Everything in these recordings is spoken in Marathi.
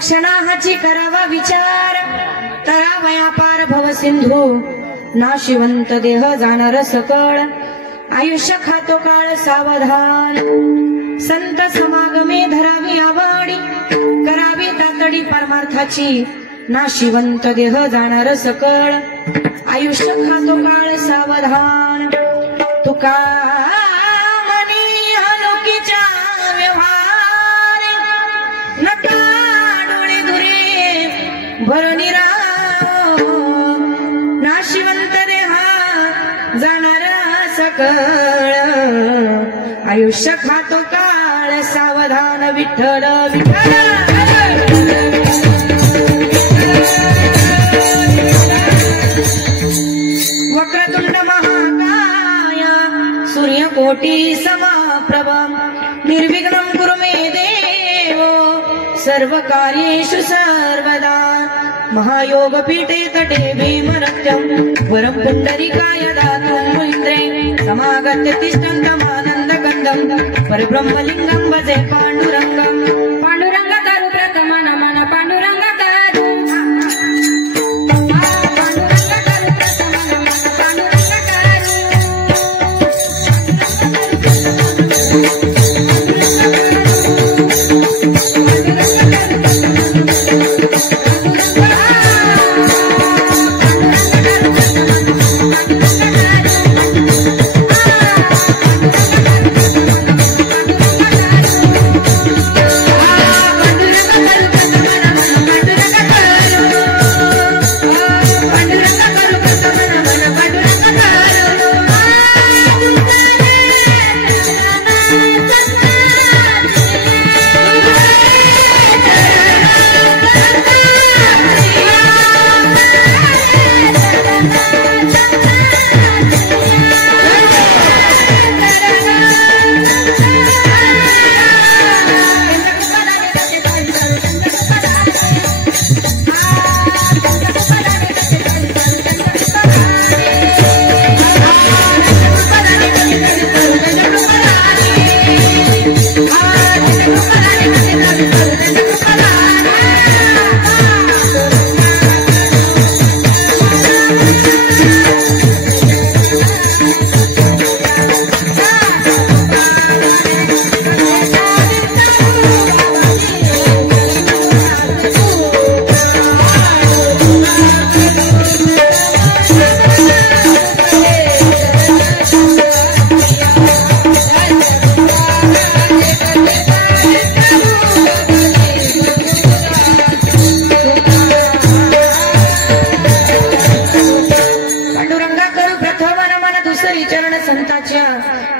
क्षणाहाची करावा विचार तरावया पार भव सिंधू नाशिवंत देह जाणार सकळ आयुष्य खातो काळ सावधान संत समागमे धरावी आवडी करावी तातडी परमार्थाची नाशिवंत देह जाणार सकळ आयुष्य खातो काळ सावधान तुका भरणीरा नाशिवंत देहा जाणारा सकळ आयुष्य खातो काळ सावधान विठ्ठल विठ्ठल वक्रतुंड महाकाय सूर्यकोटी समप्रभ निर्विघ्नं कुरु मे देव सर्व कार्येषु सर्वदा महायोग पीठे तटे भीमरत्यं वरं पुंडरीकाय दातुं इंद्रे समागत्य तिष्ठन्तमानन्द गन्धं परब्रह्मलिंगं भजे पाण्डुरङ्गं पाण्डुरङ्ग करु प्रथम नमन पाण्डुरङ्ग करु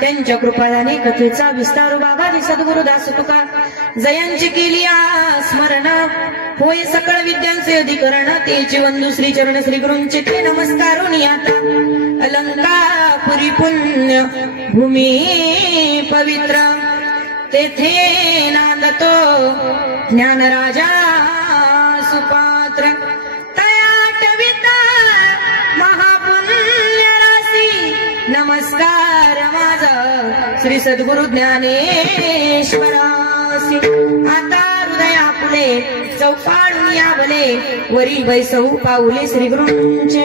त्यांच्या कृपायाने कथेचा विस्तार बाबाजी सद्गुरुदास तुका जयांची केली स्मरण होय सकळ विद्यांचे अधिकरण तेची वंदू श्री चरण श्री गुरूंचे ते नमस्कारुनी आता अलंकापुरी पुण्य भूमी पवित्र तेथे नांदतो ज्ञानराजा सुपात्र तयाटविता महापुण्य राशी नमस्कार श्री सद्गुरु ज्ञानेश्वरासी आता हृदया फुले चौपाळून यावले वरी वैसौ पाऊले श्री गुरूंचे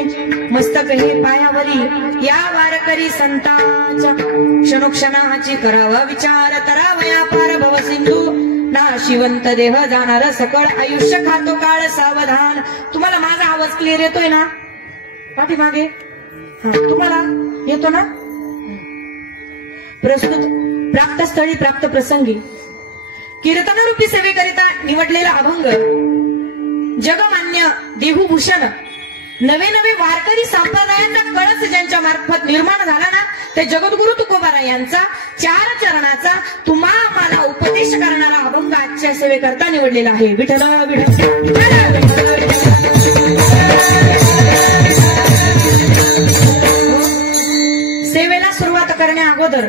मस्तक हे पायावरी या वारकरी संतांच्या क्षणोक्षणाची करावा विचार तरावया पार भव सिंधू नाशिवंत देह जाणार सकळ आयुष्य खातो काळ सावधान। तुम्हाला माझा आवाज क्लिअर येतोय ना? पाठीमागे तुम्हाला येतो ना? प्रस्तुत प्राप्त स्थळी प्राप्त प्रसंगी कीर्तनरूपी सेवेकरिता निवडलेला अभंग जगमान्य देहूभूषण नवे नवे वारकरी संप्रदायाचा कळस ज्यांच्या मार्फत निर्माण झाला ना, ते जगद्गुरु तुकोबाराय यांचा 4 चरणाचा तुम्हा आम्हाला उपदेश करणारा अभंग आजच्या सेवेकरता निवडलेला आहे. विठ्ठल विठ्ठल. सेवेला सुरुवात करण्या अगोदर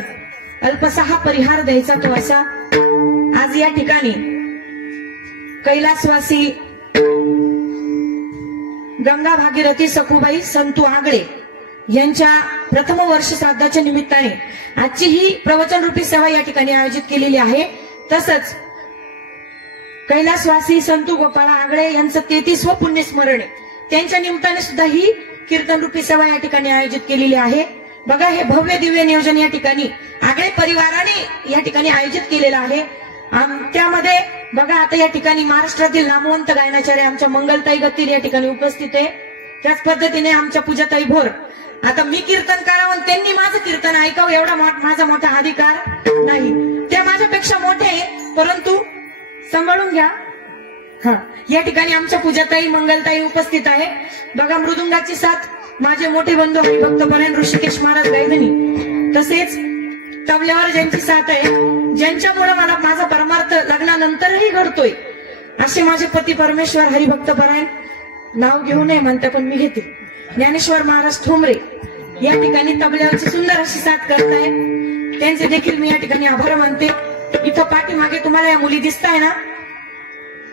अल्पसा हा परिहार द्यायचा तो असा. आज या ठिकाणी कैलासवासी गंगा भागीरथी सखुबाई संतू आगळे यांच्या प्रथम वर्ष श्राद्धाच्या निमित्ताने आजची ही प्रवचन रूपी सेवा या ठिकाणी आयोजित केलेली आहे. तसंच कैलासवासी संतू गोपाळ आगळे यांचं 33वं पुण्यस्मरण त्यांच्या निमित्ताने सुद्धा ही कीर्तन रूपी सेवा या ठिकाणी आयोजित केलेली आहे. बघा, हे भव्य दिव्य नियोजन या ठिकाणी आगळे परिवाराने या ठिकाणी आयोजित केलेलं आहे. त्यामध्ये बघा, आता या ठिकाणी महाराष्ट्रातील नामवंत गायनाचार्य आमच्या मंगलताई गत्तीर या ठिकाणी उपस्थित आहे. त्याच पद्धतीने आमच्या पूजाताई भोर. आता मी कीर्तन करावं त्यांनी माझं कीर्तन ऐकावं एवढा माझा मोठा अधिकार नाही. त्या माझ्यापेक्षा मोठे आहे, परंतु सांभाळून घ्या. या ठिकाणी आमच्या पूजाताई मंगलताई उपस्थित आहे. बघा, मृदुंगाची साथ माझे मोठे बंधू हरिभक्तपरायण ऋषिकेश महाराज गायधनी. तसेच तबल्यावर ज्यांची साथ आहे, ज्यांच्यामुळे मला माझा परमार्थ लग्नानंतरही घडतोय, असे माझे पती परमेश्वर हरिभक्तपरायण. नाव घेऊ नये म्हणते पण मी घेते. ज्ञानेश्वर महाराज ठोंबरे या ठिकाणी तबल्यावरची सुंदर अशी साथ करताय. त्यांचे देखील मी या ठिकाणी आभार मानते. इथं पाठीमागे तुम्हाला या मुली दिसताय ना,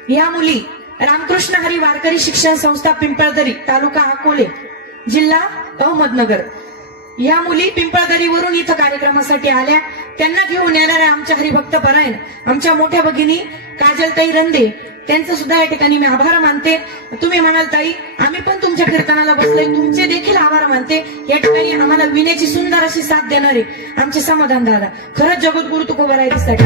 या मुली रामकृष्ण हरी वारकरी शिक्षण संस्था पिंपळदरी, तालुका अकोले, जिल्हा अहमदनगर. या मुली पिंपळदरीवरून इथं कार्यक्रमासाठी आल्या. त्यांना घेऊन येणाऱ्या आमच्या हरिभक्तपरायण आमच्या मोठ्या भगिनी काजलताई रंदे, त्यांचं सुद्धा या ठिकाणी मी आभार मानते. तुम्ही म्हणाल ताई आम्ही पण तुमच्या कीर्तनाला बसलोय, तुमचे देखील आभार मानते. या ठिकाणी आम्हाला विनेची सुंदर अशी साथ देणारे आमचे समाधान दादा, खरंच जगद्गुरु तुकोबाराय दिसतात.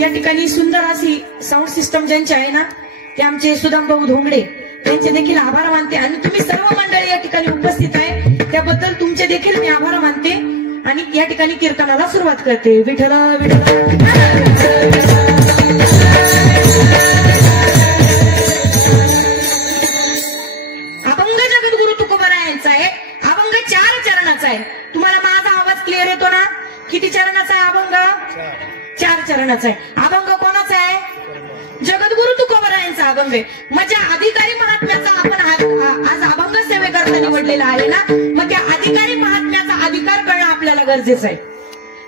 या ठिकाणी सुंदर अशी साऊंड सिस्टम ज्यांची आहे ना, ते आमचे सुदामभाऊ धोंगडे, त्यांचे देखील आभार मानते. आणि तुम्ही सर्व मंडळी या ठिकाणी उपस्थित आहे त्याबद्दल तुमचे देखील मी आभार मानते. आणि या ठिकाणी कीर्तनाला सुरुवात करते. विठ्ठल विठ्ठल. अभंग जगद्गुरु तुकोबारायांचा आहे. अभंग 4 चरणाचा आहे. तुम्हाला माझा आवाज क्लिअर येतो ना? किती चरणाचा आहे अभंग? 4 चरणाचा आहे. अभंग कोणाचा आहे? जगद्गुरु तुकोबारायांचा अभंग आहे. म्हणजे अधिकारी महात्म्याचा आपण आज अभंग सेवेकरता निवडलेला आहे ना, मग त्या अधिकारी महात्म्याचा अधिकार करणं आपल्याला गरजेचं आहे.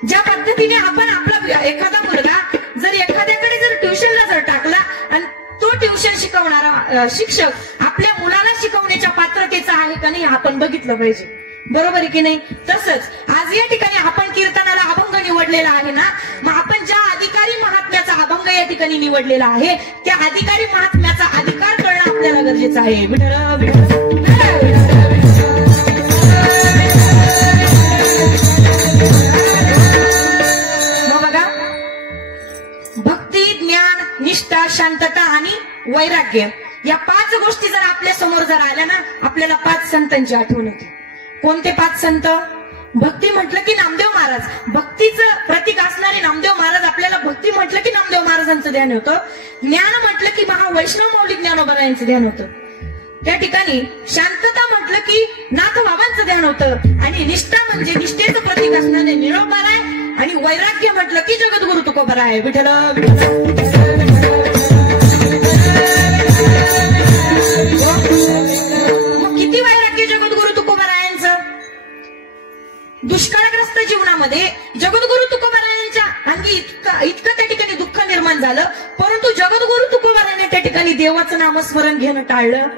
ज्या पद्धतीने आपण आपला एखादा मुलगा जर एखाद्याकडे जर ट्युशनला जर टाकला आणि तो ट्युशन शिकवणारा शिक्षक आपल्या मुलाला शिकवण्याच्या पात्रतेचा आहे का नाही आपण बघितलं पाहिजे. बरोबर आहे की नाही? तसंच आज या ठिकाणी आपण कीर्तनाला अभंग निवडलेला आहे ना, मग आपण ज्या अधिकारी महात्म्याचा अभंग या ठिकाणी निवडलेला आहे त्या अधिकारी महात्म्याचा अधिकार करणं आपल्याला गरजेचं आहे. विठ्ठल विठ्ठल. मग बघा, भक्ती, ज्ञान, निष्ठा, शांतता आणि वैराग्य या 5 गोष्टी जर आपल्या समोर जर आल्या ना, आपल्याला 5 संतांची आठवण होती. कोणते 5 संत? भक्ती म्हटलं की नामदेव महाराज, भक्तीचं प्रतीक असणारे नामदेव महाराज. आपल्याला भक्ती म्हटलं की नामदेव महाराजांचं ध्यान होतं. ज्ञान म्हटलं की महावैष्णव मौलिक ज्ञानोबारायांचं ध्यान होतं. त्या ठिकाणी शांतता म्हटलं की नाथ बाबांचं ध्यान होतं. आणि निष्ठा म्हणजे निष्ठेचं प्रतीक असणारे निळोबाराय. आणि वैराग्य म्हटलं की जगद्गुरु तुकोबाराय. विठ्ठल मग किती वैराग्य जगद्गुरु तुकोबारायांचं. दुष्काळग्रस्त जीवनामध्ये जगद्गुरु तुकोबारायांच्या अंगी इतकं त्या ठिकाणी दुःख निर्माण झालं, परंतु जगद्गुरु तुकोबारायाने त्या ठिकाणी देवाचं नामस्मरण घेणं टाळलं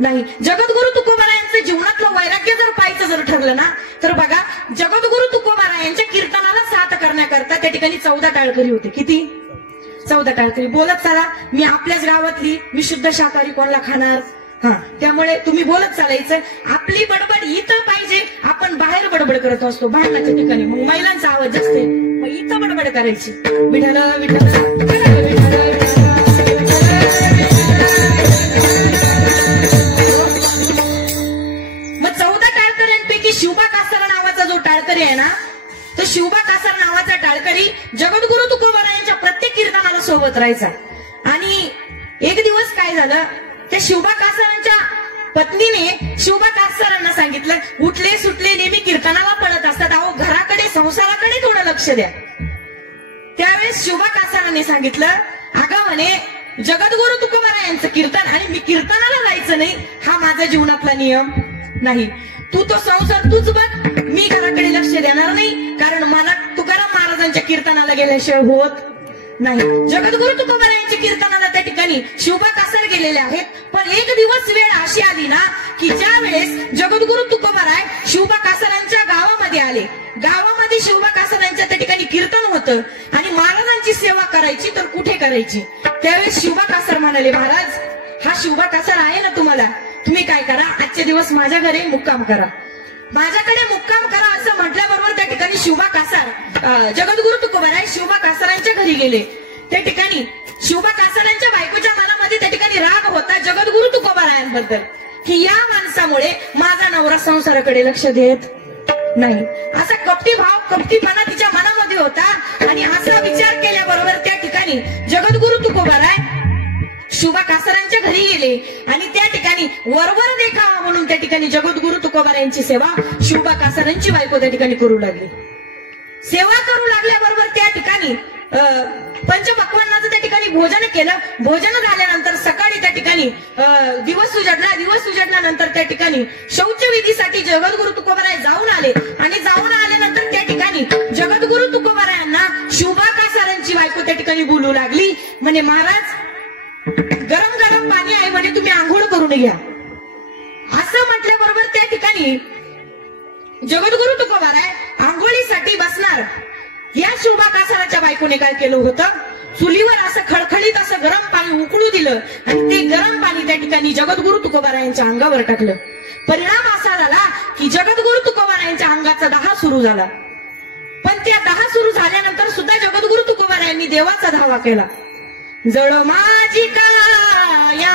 नाही. जगद्गुरु तुकोबारायांचं जीवनातलं वैराग्य जर पाहायचं जर ठरलं ना, तर बघा, जगद्गुरु तुकोबारायांच्या कीर्तनाला साथ करण्याकरता त्या ठिकाणी 14 टाळकरी होते. किती? 14 टाळकरी. बोलत चला, मी आपल्याच गावातली, मी शुद्ध शाकाहारी, कोणला खाणार. त्यामुळे तुम्ही बोलत चालायचं. आपली बडबड इथं पाहिजे, आपण बाहेर बडबड करत असतो भांडणाच्या ठिकाणी, मग महिलांचा आवाज जास्त आहे, मग इथं बडबड करायची. विठ्ठल विठ्ठल. मग 14 टाळकऱ्यांपैकी शिवबा कासारा नावाचा जो जो टाळकरी आहे ना, तो शिवबा कासार नावाचा टाळकरी जगद्गुरु तुकोबारायांच्या प्रत्येक कीर्तनाला सोबत राहायचा. आणि एक दिवस काय झालं, त्या शिवबा कासारांच्या पत्नीने शिवबा कासारांना सांगितलं, उठले सुटले नेहमी कीर्तनाला पळत असतात, अहो घराकडे संसाराकडे थोडं लक्ष द्या. त्यावेळेस शिवबा कासारांनी सांगितलं, अगं म्हणे जगद्गुरु तुकोबारायांचं कीर्तन आणि मी कीर्तनाला जायचं नाही, हा माझा जीवनातला नियम नाही. तू तो संसार तूच बघ, मी घराकडे लक्ष देणार नाही, कारण मला तुकाराम महाराजांच्या कीर्तनाला गेल्याशिवाय होत नाही. जगद्गुरु तुकोबारायांच्या कीर्तनाला त्या ठिकाणी शिवबा कासार गेलेले आहेत. पण एक दिवस वेळ अशी आली ना, की ज्या वेळेस जगद्गुरु तुकोबाराय शिवबा कासारांच्या गावामध्ये आले, गावामध्ये शिवबा कासारांच्या त्या ठिकाणी कीर्तन होतं आणि महाराजांची सेवा करायची तर कुठे करायची. त्यावेळेस शिवबा कासार म्हणाले, महाराज हा शिवबा कासार आहे ना तुम्हाला, तुम्ही काय करा, आजचे दिवस माझ्या घरी मुक्काम करा, माझ्याकडे मुक्काम करा. असं म्हटल्याबरोबर त्या ठिकाणी शिवबा कासार जगद्गुरु तुकोबाराय शिवबा कासारांच्या घरी गेले. त्या ठिकाणी शिवबा कासारांच्या बायकोच्या मनामध्ये त्या ठिकाणी राग होता जगद्गुरु तुकोबारायांबद्दल, की या माणसामुळे माझा नवरा संसाराकडे लक्ष देत नाही. असा कपटी भाव कपटीपणा तिच्या मनामध्ये होता. आणि असा विचार केल्याबरोबर त्या ठिकाणी जगद्गुरु तुकोबाराय शिवबा कासारांच्या घरी गेले आणि त्या ठिकाणी वरवर देखावा म्हणून त्या ठिकाणी जगद्गुरु तुकोबारायांची सेवा शिवबा कासारांची बायको त्या ठिकाणी करू लागली. सेवा करू लागल्याबरोबर त्या ठिकाणी पंचपक्वान्नाचं त्या ठिकाणी भोजन केलं. भोजन झाल्यानंतर सकाळी त्या ठिकाणी दिवस उजडल्यानंतर त्या ठिकाणी शौचविधीसाठी जगद्गुरु तुकोबाराय जाऊन आले. आणि जाऊन आल्यानंतर त्या ठिकाणी जगद्गुरु तुकोबारायांना शिवबा कासारांची बायको त्या ठिकाणी बोलू लागली, म्हणे महाराज गरम गरम पाणी आहे म्हणे, तुम्ही आंघोळ करून घ्या. असं म्हटल्याबरोबर त्या ठिकाणी जगद्गुरु तुकोबाराय आंघोळीसाठी बसणार. या शिवबा कासाराच्या बायकोने काय केलं होतं, चुलीवर असं खळखळीत असं गरम पाणी उकळू दिलं आणि ते गरम पाणी त्या ठिकाणी जगद्गुरु तुकोबारायांच्या अंगावर टाकलं. परिणाम असा झाला की जगद्गुरु तुकोबारायांच्या अंगाचा दाह सुरू झाला. पण त्या दाह सुरू झाल्यानंतर सुद्धा जगद्गुरु तुकोबारायांनी देवाचा धावा केला. जळ माझी काया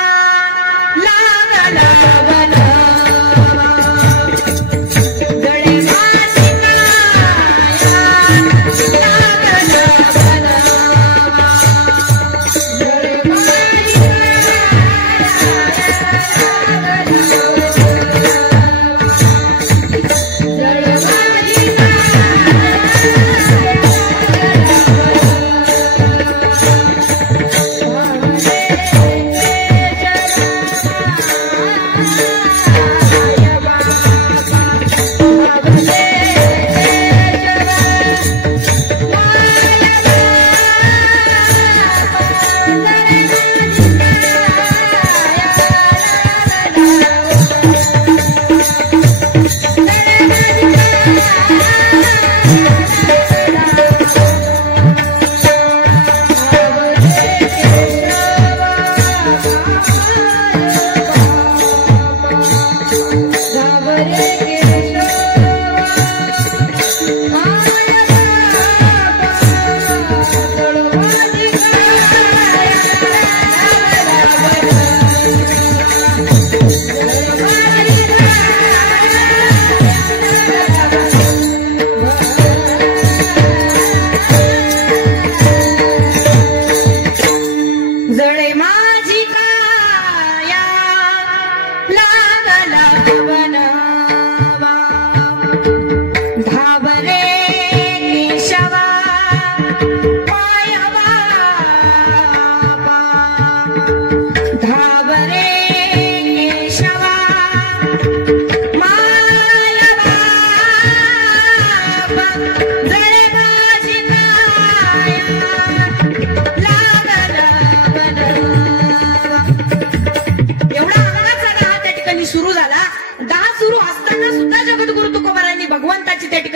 लागला बनावा, जळे माझी काया लागला बनावा, जळे माझी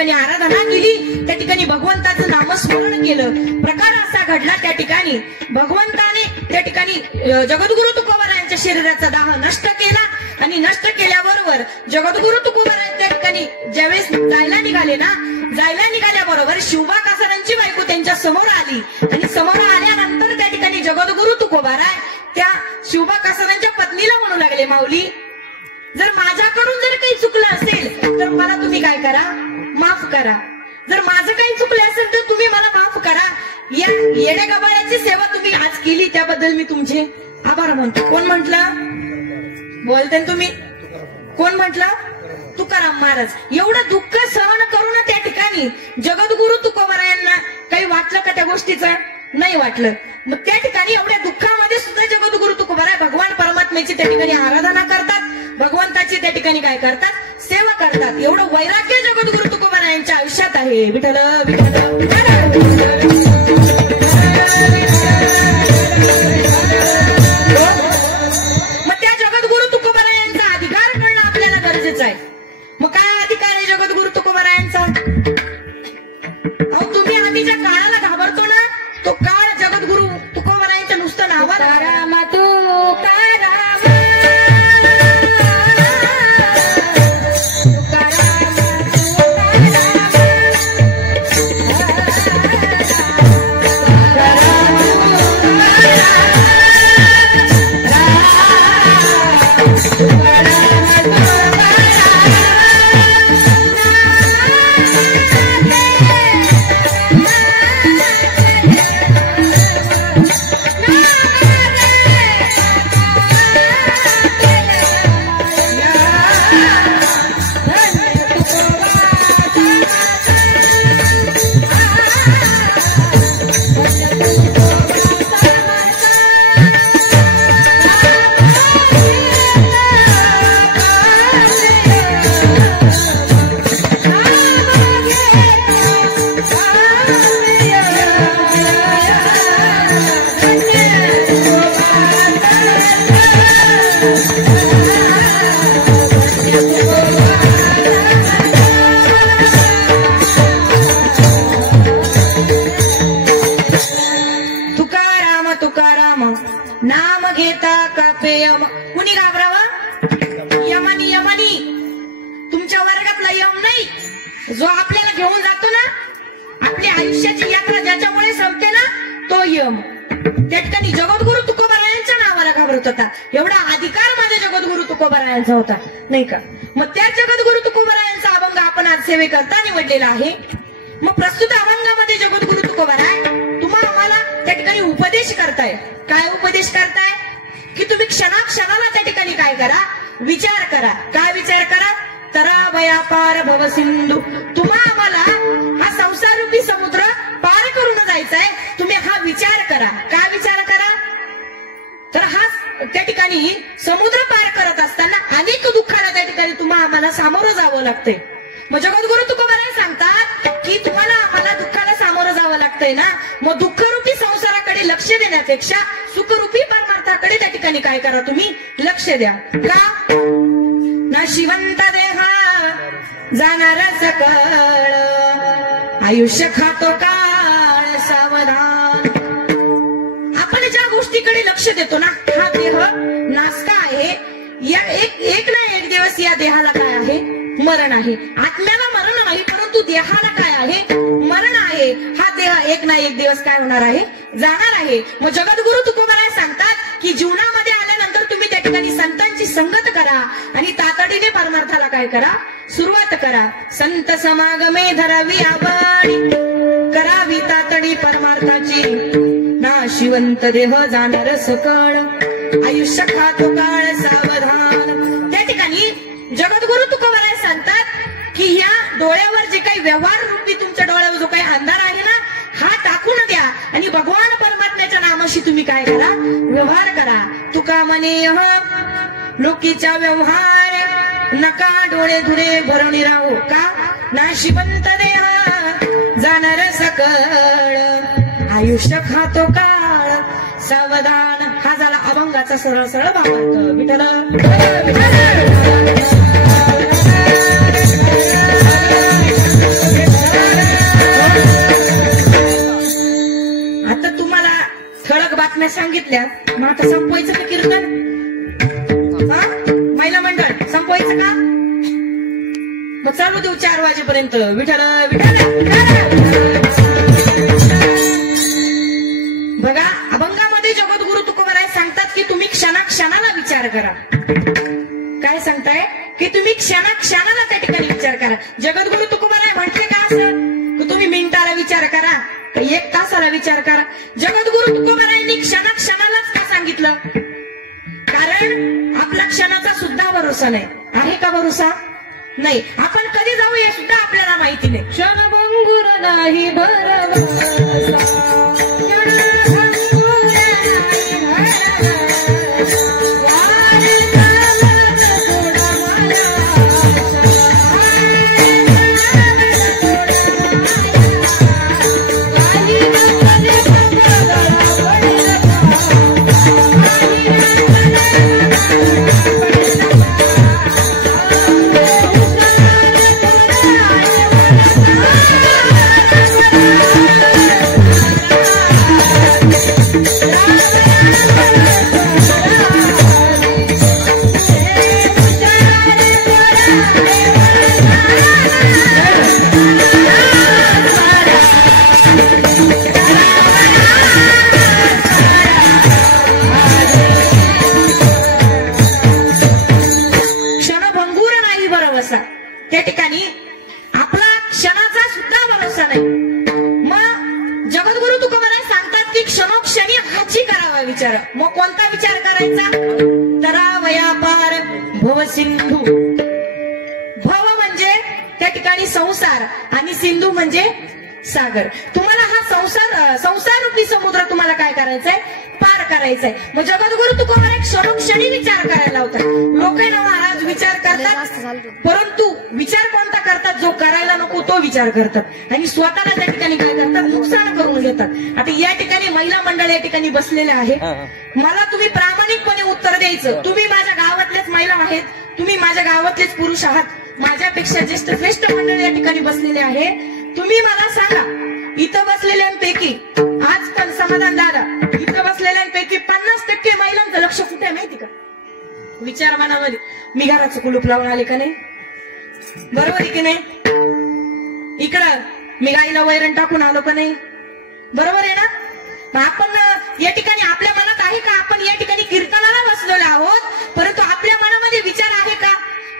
आराधना केली, त्या ठिकाणी भगवंताचं नामस्मरण केलं. प्रकार असा घडला त्या ठिकाणी भगवंताने त्या ठिकाणी जगद्गुरु तुकोबारायांच्या शरीराचा दाह नष्ट केला. आणि नष्ट केल्याबरोबर जगद्गुरु तुकोबाराय त्या ठिकाणी ज्यावेळेस जायला निघाल्याबरोबर शिवबा कासारांची बायको त्यांच्या समोर आली. आणि समोर आल्यानंतर त्या ठिकाणी जगद्गुरु तुकोबाराय त्या शिवबा कासारांच्या पत्नीला म्हणू लागले, माऊली जर माझ्याकडून जर काही चुकलं असेल तर मला तुम्ही काय करा, माफ करा. जर माझं काही चुकलं असेल तर तुम्ही मला माफ करा. या येड्या गबाळ्याची सेवा तुम्ही आज केली त्याबद्दल मी तुमचे आभार मानतो. कोण म्हटलं बोलते तुम्ही? कोण म्हटलं? तुकाराम महाराज. एवढं दुःख सहन करून त्या ठिकाणी जगद्गुरु तुकोबारायांना काही वाटलं का त्या गोष्टीचं? नाही वाटलं. मग त्या ठिकाणी एवढ्या दुःखामध्ये सुद्धा जगद्गुरु तुकोबाराय भगवान परमात्म्याची त्या ठिकाणी आराधना करतात, भगवंताची त्या ठिकाणी काय करतात, सेवा करतात. एवढं वैराग्य जगद्गुरु तुकोबारायांच्या आयुष्यात आहे. विठ्ठल विठ्ठल विठ्ठल. मग त्या जगद्गुरु तुकोबारायांचा अधिकार करणं आपल्याला गरजेचं आहे. मग काय अधिकार आहे जगद्गुरु तुकोबारायांचा? अहो तुम्ही आम्ही ज्या काळाला घाबरतो ना, तो काळ जगद्गुरु तुकोबारायांच्या नुसतं नावाला नाम घेता कापे यम. कुणी घाबरावं? यमानी. यमानी तुमच्या वर्गातला यम नाही, जो आपल्याला घेऊन जातो ना, आपल्या आयुष्याची यात्रा ज्याच्यामुळे संपते ना, तो यम. त्या ठिकाणी जगद्गुरु तुकोबारायांच्या नावाला घाबरत होता. एवढा अधिकार माझ्या जगद्गुरु तुकोबारायांचा होता, नाही का? मग त्या जगद्गुरु तुकोबारायांचा अभंग आपण आज सेवेकरता निवडलेला आहे. मग प्रस्तुत अभंगामध्ये जगद्गुरु तुकोबाराय तुम्हा आम्हाला त्या ठिकाणी उपदेश करताय. काय उपदेश करताय? की तुम्ही क्षणाक्षणाला त्या ठिकाणी काय करा, विचार करा. काय विचार करा? तरावया पार भव सिंधू. तुम्हा आम्हाला हा संसार रूपी समुद्र पार करून जायचाय. तुम्ही हा विचार करा. काय विचार करा? तर हा त्या ठिकाणी समुद्र पार करत असताना अनेक दुःखाला त्या ठिकाणी तुम्हा आम्हाला सामोरं जावं लागतंय. मग जगद्गुरु तुकोबाराय सांगतात की तुम्हाला आम्हाला दुःखाला सामोरं जावं लागतंय ना, मग दुःखरूपी संसाराकडे लक्ष देण्यापेक्षा सुखरूपी परमार्थाकडे त्या ठिकाणी काय करा, तुम्ही लक्ष द्या. का? नाशिवंत देहा जाणार सकळ, आयुष्य खातो काळ सावधान. आपण ज्या गोष्टीकडे लक्ष देतो ना, हा देह नासका आहे. या एक ना एक दिवस या देहाला काय आहे, मरण आहे. आत्म्याला मरण नाही, परंतु देहाला काय आहे, मरण आहे. हा देह एक ना एक दिवस काय होणार आहे, जाणार आहे. मग जगद्गुरु तुकोबाराय सांगतात की जीवनामध्ये आल्यानंतर तुम्ही त्या ठिकाणी संतांची संगत करा आणि तातडीने परमार्थाला काय करा, सुरुवात करा. संत समागमे धरावी आवडी, करावी तातडी परमार्थाची. नाशिवंत देह जाणार सकळ, आयुष्य खातो काळ सावधान. त्या ठिकाणी जगद्गुरु तुकोबाराय सांगतात की ह्या डोळ्यावर जे काही व्यवहार रूपी तुमच्या डोळ्यावर जो काही अंधार आहे ना, हा टाकून द्या आणि भगवान परमात्म्याच्या नामाशी तुम्ही काय करा, व्यवहार करा. तुका म्हणे लोकीचा व्यवहार, नका डोळे धुळे भरवणी राहू. का? नाशिवंत देह जाणार सकळ, आयुष्य खातो काळ सावधान. हा झाला अभंगाचा सरळ सरळ भावार्थ. विठ्ठल आता तुम्हाला ठळक बातम्या सांगितल्या, मग आता संपवायचं का कीर्तन? महिला मंडळ संपवायचं का? मग चालू देऊ 4 वाजेपर्यंत. विठ्ठल विठ्ठल. बघा, अभंगामध्ये जगद्गुरु तुकोबाराय सांगतात की तुम्ही क्षणाक्षणाला विचार करा. काय सांगताय? की तुम्ही क्षणाला त्या ठिकाणी विचार करा. जगद्गुरु तुकोबाराय म्हटले का असं की तुम्ही मिनिटाला विचार करा, 1 तासाला विचार करा. जगद्गुरु तुकोबारायांनी क्षणालाच का सांगितलं? कारण आपला क्षणाचा सुद्धा भरोसा नाही. आहे का भरोसा? नाही. आपण कधी जाऊ हे सुद्धा आपल्याला माहिती नाही. क्षणभंगुर नाही भरवसा, त्या ठिकाणी आपला क्षणाचा सुद्धा भरोसा नाही. मग जगद्गुरु तुकोबाराय सांगतात की क्षणोक्षणी हाची करावा विचार. मग कोणता विचार करायचा? तरावया पार भव सिंधू. भव म्हणजे त्या ठिकाणी संसार आणि सिंधू म्हणजे सागर. तुम्हाला हा संसार रूपी समुद्र तुम्हाला काय करायचंय? पार करायचंय. मग जगद्गुरु तुकोबाराय क्षणोक्षणी विचार करायला होता. लोक ना महाराज विचार करतात, परंतु विचार कोणता करतात? जो करायला नको तो विचार करतात आणि स्वतःला त्या ठिकाणी काय करतात? नुकसान करून घेतात. आता या ठिकाणी महिला मंडळ या ठिकाणी बसलेले आहे. मला तुम्ही प्रामाणिकपणे उत्तर द्यायचं. तुम्ही माझ्या गावातलेच महिला आहेत, तुम्ही माझ्या गावातलेच पुरुष आहात, माझ्यापेक्षा ज्येष्ठ मंडळ या ठिकाणी बसलेले आहे. तुम्ही मला सांगा, इथं बसलेल्यांपैकी आज पण समाधान दादा, इथं बसलेल्यांपैकी 50% महिलांचं लक्ष कुठे आहे माहिती का? विचार मनामध्ये, मी घराचं कुलूप लावून आले का नाही? बरोबर आहे की नाही? इकडं मी गाईला वैरण टाकून आलो का नाही? बरोबर आहे ना? आपण या ठिकाणी आपल्या मनात आहे का? आपण या ठिकाणी कीर्तनाला बसलेलो आहोत, परंतु आपल्या मनामध्ये विचार आहे का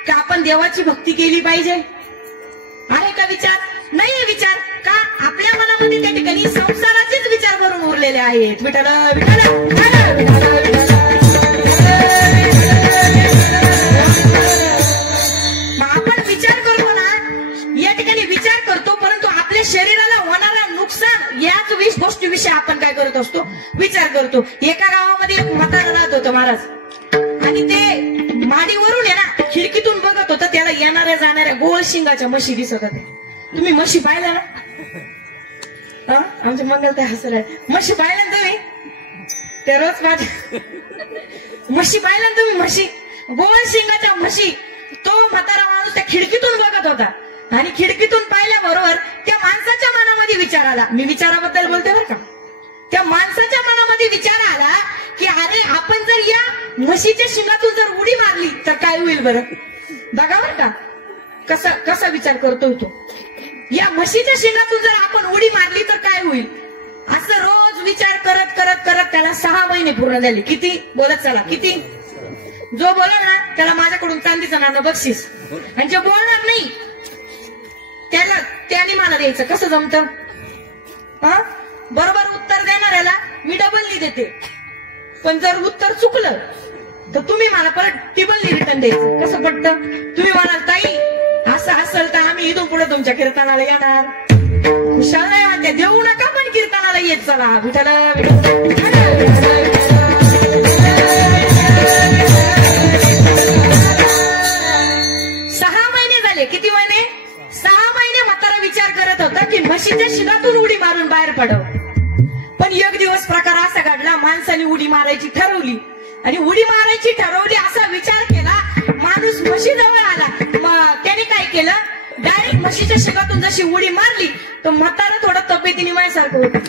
की आपण देवाची भक्ती केली पाहिजे? आहे का विचार? नाही विचार का? आपल्या मनामध्ये त्या ठिकाणी संसाराचेच विचार भरून उरलेले आहेत. विठ्ठल आपण विचार करतो ना, या ठिकाणी विचार करतो, परंतु आपल्या शरीराला होणारा नुकसान याच गोष्टीविषयी आपण काय करत असतो? विचार करतो. एका गावामध्ये एक म्हातारा राहत होतं महाराज, आणि ते माडीवरून आहे ना खिडकीतून बघत होतं, त्याला येणाऱ्या जाणाऱ्या गोल शिंगाच्या म्हशी दिसत होत्या. तुम्ही म्हशी पाहिल्या ना? आमच्या मंगल ते हसलाय. म्हशी पाहिल्या ना तुम्ही? त्या रोज माझ्या म्हशी पाहिल्या ना तुम्ही? म्हशी, गोल शिंगाच्या म्हशी. तो म्हातारा माणूस त्या खिडकीतून बघत होता आणि खिडकीतून पाहिल्याबरोबर त्या माणसाच्या मनामध्ये विचार आला. मी विचाराबद्दल बोलते बरं का. त्या माणसाच्या मनामध्ये विचार आला की अरे, आपण जर या म्हशीच्या शिंगातून जर उडी मारली तर काय होईल बरं? बघा बरं का कसा विचार करतोय तो. या म्हशीच्या शिंगातून जर आपण उडी मारली तर काय होईल? असं रोज विचार करत करत करत त्याला 6 महिने पूर्ण झाले. किती? बोलत चला. किती? जो बोलणार ना त्याला माझ्याकडून चांदीचं नाणं बक्षीस, आणि जे बोलणार नाही त्याने मला द्यायचं. कसं जमतं? बरोबर उत्तर देणाऱ्याला मी डबलनी देते, पण जर उत्तर चुकलं तर तुम्ही मला परत टिबलनी रिटर्न द्यायचं. कसं पडतं? तुम्ही म्हणाल ताई असं असेल तर आम्ही इथून पुढे तुमच्या कीर्तनाला येणार. खुशाल नाही त्या देऊ नका, पण कीर्तनाला येत चला. विठ्ठल 6 महिने झाले. किती महिने? 6 महिने म्हातारा विचार करत होता की म्हशीच्या शिंगातून उडी मारून बाहेर पडव. पण एक दिवस प्रकार असा घडला, माणसाने उडी मारायची ठरवली, आणि उडी मारायची ठरवली असा विचार केला. माणूस म्हशी जवळ आला, त्याने काय केलं? डायरेक्ट म्हशीच्या शिंगातून जशी उडी मारली तर म्हातारा थोडं तब्येतीने माझ्यासारखं होतं.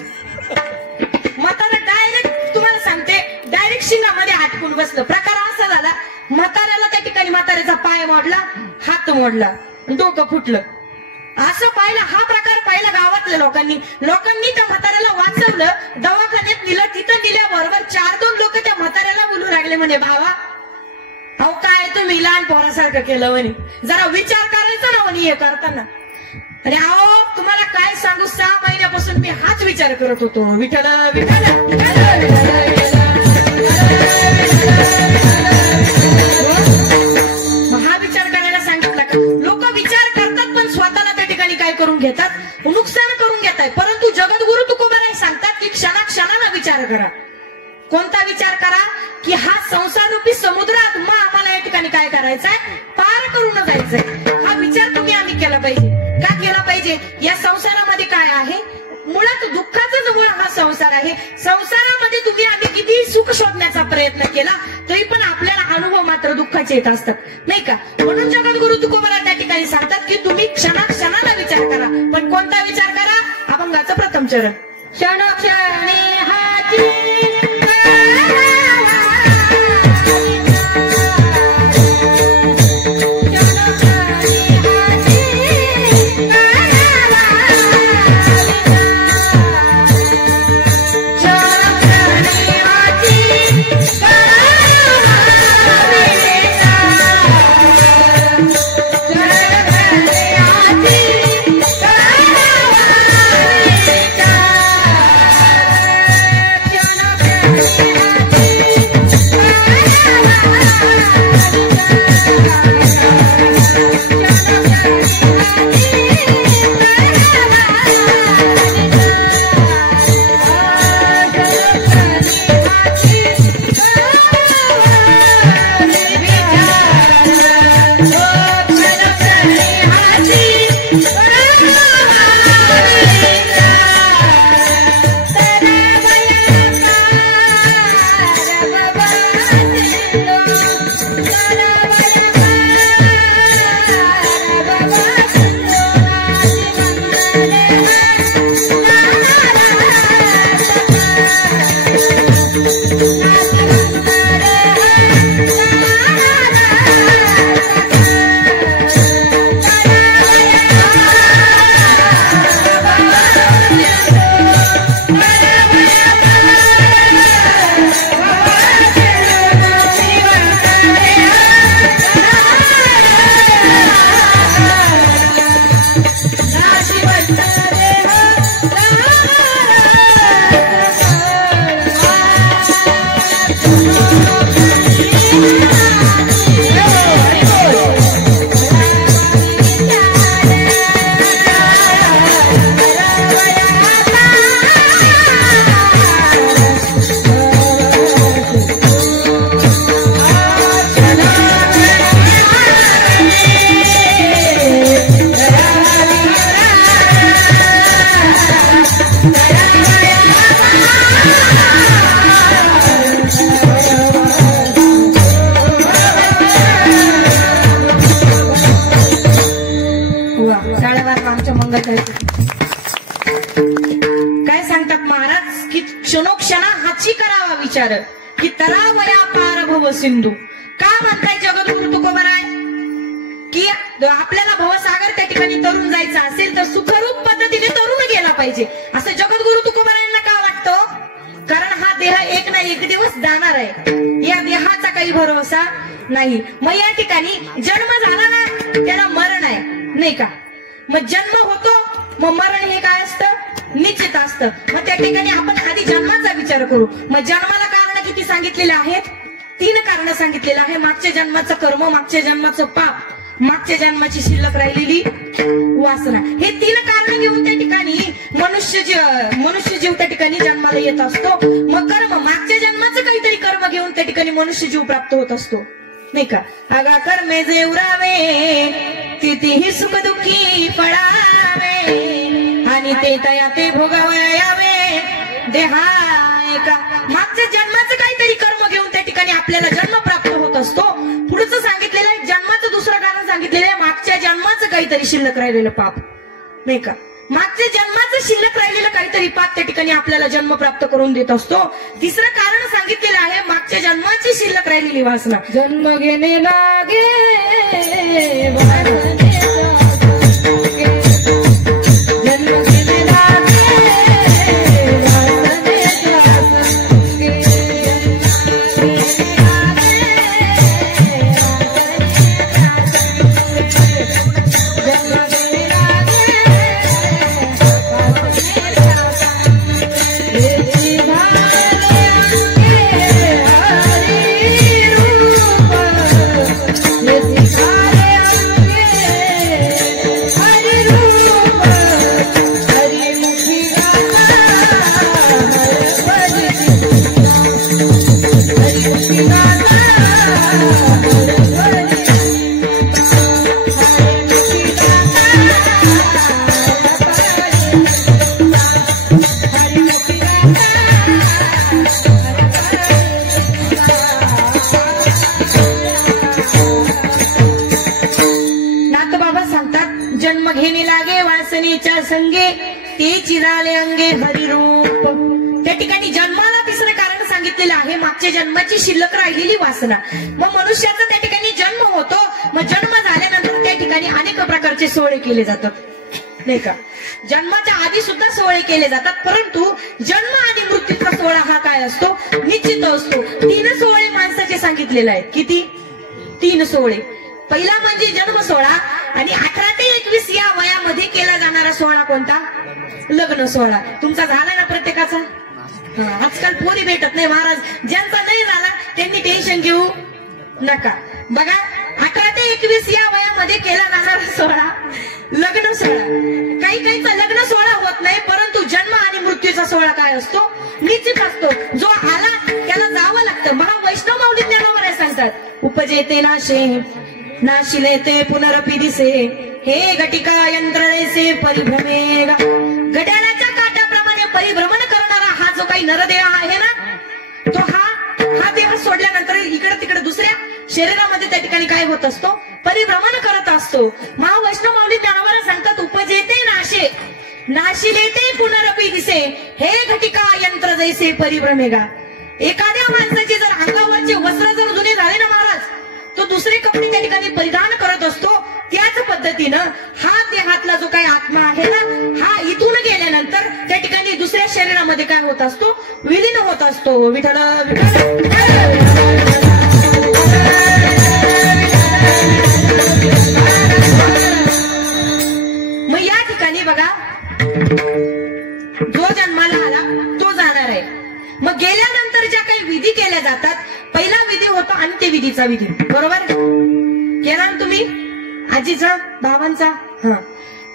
म्हातारा डायरेक्ट, तुम्हाला सांगते, डायरेक्ट शिंगामध्ये अटकून बसलं. प्रकार असा झाला, म्हाताऱ्याला त्या ठिकाणी म्हाताऱ्याचा पाय मोडला, हात मोडला, डोकं फुटलं. असं पाहिलं, हा प्रकार पाहिला गावातल्या लोकांनी त्या म्हाताऱ्याला वाचवलं, दवाखान्यात नेलं. तिथं नेल्याबरोबर 4-2 लोक त्या म्हाताऱ्याला बोलू लागले, म्हणे भावा अहो काय तुम्ही लहान पोरासारखं केलं म्हणे, जरा विचार करायचा ना म्हणे हे करताना. आणि अहो तुम्हाला काय सांगू, 6 महिन्यापासून मी हाच विचार करत होतो, विठ्ठल विठ्ठल हा विचार करायला सांगितला का? लोक विचार करतात पण स्वतःला त्या ठिकाणी काय करून घेतात, नुकसान करून घेतात. परंतु जगद्गुरु तुकोबाराय सांगतात की क्षणाक्षणाला विचार करा. कोणता विचार करा की हा संसार रूपी समुद्रात मग आम्हाला या ठिकाणी काय करायचंय, पार करून जायचंय. हा विचार तुम्ही आम्ही केला पाहिजे. का केला पाहिजे? या संसारामध्ये काय आहे, मुळात दुःखाचाच मूळ हा संसार आहे. संसारामध्ये तुम्ही आम्ही किती सुख शोधण्याचा प्रयत्न केला तरी पण आपल्याला अनुभव मात्र दुःखाचे येत असतात, नाही का? म्हणून जगद्गुरु तुकोबारा त्या ठिकाणी सांगतात की तुम्ही क्षणाक्षणाला विचार करा. पण कोणता विचार करा? अभंगाचं प्रथम चरण, क्षणक्षणी हाची काय सांगतात महाराज की क्षणोक्षणा हाची करावा विचार की तरावया पार भव सिंधू. का म्हणताय जगद्गुरु तुकोबाराय की आपल्याला भवसागर त्या ठिकाणी तरुण जायचं असेल तर सुखरूप पद्धतीने तरुण गेला पाहिजे असं जगद्गुरु तुकोबारायांना का वाटतं? कारण हा देह एक ना एक दिवस जाणार आहे, या देहाचा काही भरोसा नाही. मग या ठिकाणी जन्म झाला ना त्याला मरण आहे, नाही का? मग जन्म होतो मग मरण हे काय असतं, निश्चित असतं. मग त्या ठिकाणी आपण आधी जन्माचा विचार करू. मग जन्माला कारण किती सांगितलेले आहेत? 3 कारण सांगितलेलं आहे. मागच्या जन्माचं कर्म, मागच्या जन्माचं पाप, मागच्या जन्माची शिल्लक राहिलेली वासना. हे 3 कारण घेऊन त्या ठिकाणी मनुष्य जीव त्या ठिकाणी जन्माला येत असतो. मग कर्म, मागच्या जन्माचं काहीतरी कर्म घेऊन त्या ठिकाणी मनुष्य जीव प्राप्त होत असतो, नाही का? आगा कर्मे जे उरावे तिथेही सुख दुःखी फळावे आणि ते तया ते भोगावयावे देहाय का. मागच्या जन्माचं काहीतरी कर्म घेऊन त्या ठिकाणी आपल्याला जन्म प्राप्त होत असतो. पुढचं सांगितलेलं आहे जन्माचं दुसरं कारण सांगितलेलं आहे मागच्या जन्माचं काहीतरी शिल्लक राहिलेलं पाप, नाही का? मागच्या जन्माचं शिल्लक राहिलेलं काहीतरी पाप त्या ठिकाणी आपल्याला जन्म प्राप्त करून देत असतो. तिसरं कारण सांगितलेलं आहे मागच्या जन्माची शिल्लक राहिलेली वासना. जन्म घेणे लागे संगे तेची झाले अंगे हरिरूप. त्या ठिकाणी जन्माला तिसरं कारण सांगितलेलं आहे, मागच्या जन्माची शिल्लक राहिलेली वासना. मग मनुष्याचा त्या ठिकाणी जन्म होतो, मग जन्म झाल्यानंतर त्या ठिकाणी अनेक प्रकारचे सोहळे केले जातात, नाही का. जन्माच्या आधी सुद्धा सोहळे केले जातात, परंतु जन्म आणि मृत्यूचा सोहळा हा काय असतो, निश्चित असतो. 3 सोहळे माणसाचे सांगितलेले आहेत. किती? 3 सोहळे. पहिला म्हणजे जन्म सोहळा, आणि 18 ते 21 या वयामध्ये केला जाणारा सोहळा कोणता? लग्न सोहळा. तुमचा झाला ना प्रत्येकाचा? आजकाल पोरी भेटत नाही महाराज. ज्यांचा नाही झाला त्यांनी टेन्शन घेऊ नका. बघा, 18 ते 21 या वयामध्ये केला जाणारा सोहळा लग्न सोहळा. काही काहीचा लग्न सोहळा होत नाही, परंतु जन्म आणि मृत्यूचा सोहळा काय असतो? निश्चित असतो. जो आला त्याला जावं लागतं. महावैष्णव माऊली ज्ञानावर सांगतात, उपजेते नाशे नाशिले ते पुनरपि दिसे, हे घटिका यंत्र जैसे परिभ्रमे. घड्याळाच्या काट्याप्रमाणे परिभ्रमण करणारा हा जो काही नरदेह आहे ना, तो हा देह सोडल्यानंतर इकडे तिकडे दुसऱ्या शरीरामध्ये त्या ठिकाणी काय होत असतो? परिभ्रमण करत असतो. महावैष्णव माऊली ज्ञानावर सांगतात, उपजेते नाशे नाशिले ते पुनरपि दिसे, हे घटिका यंत्र जैसे परिभ्रमेगा. एखाद्या माणसाचे जर अंगावरचे वस्त्र जर जुने झाले ना महाराज, तो दुसरे कपडे त्या ठिकाणी परिधान करत असतो. त्याच पद्धतीनं हा देहातला जो काही आत्मा आहे ना, हा इथून गेल्यानंतर त्या ठिकाणी दुसऱ्या शरीरामध्ये काय होत असतो? विलीन होत असतो. विठ्ठल मग या ठिकाणी बघा, जो जन्माला आला तो जाणार आहे. मग गेल्यानंतर ज्या काही विधी केल्या जातात, पहिला विधी होतो अंत्यविधीचा विधी. बरोबर केला ना तुम्ही? आजीचा, भावांचा.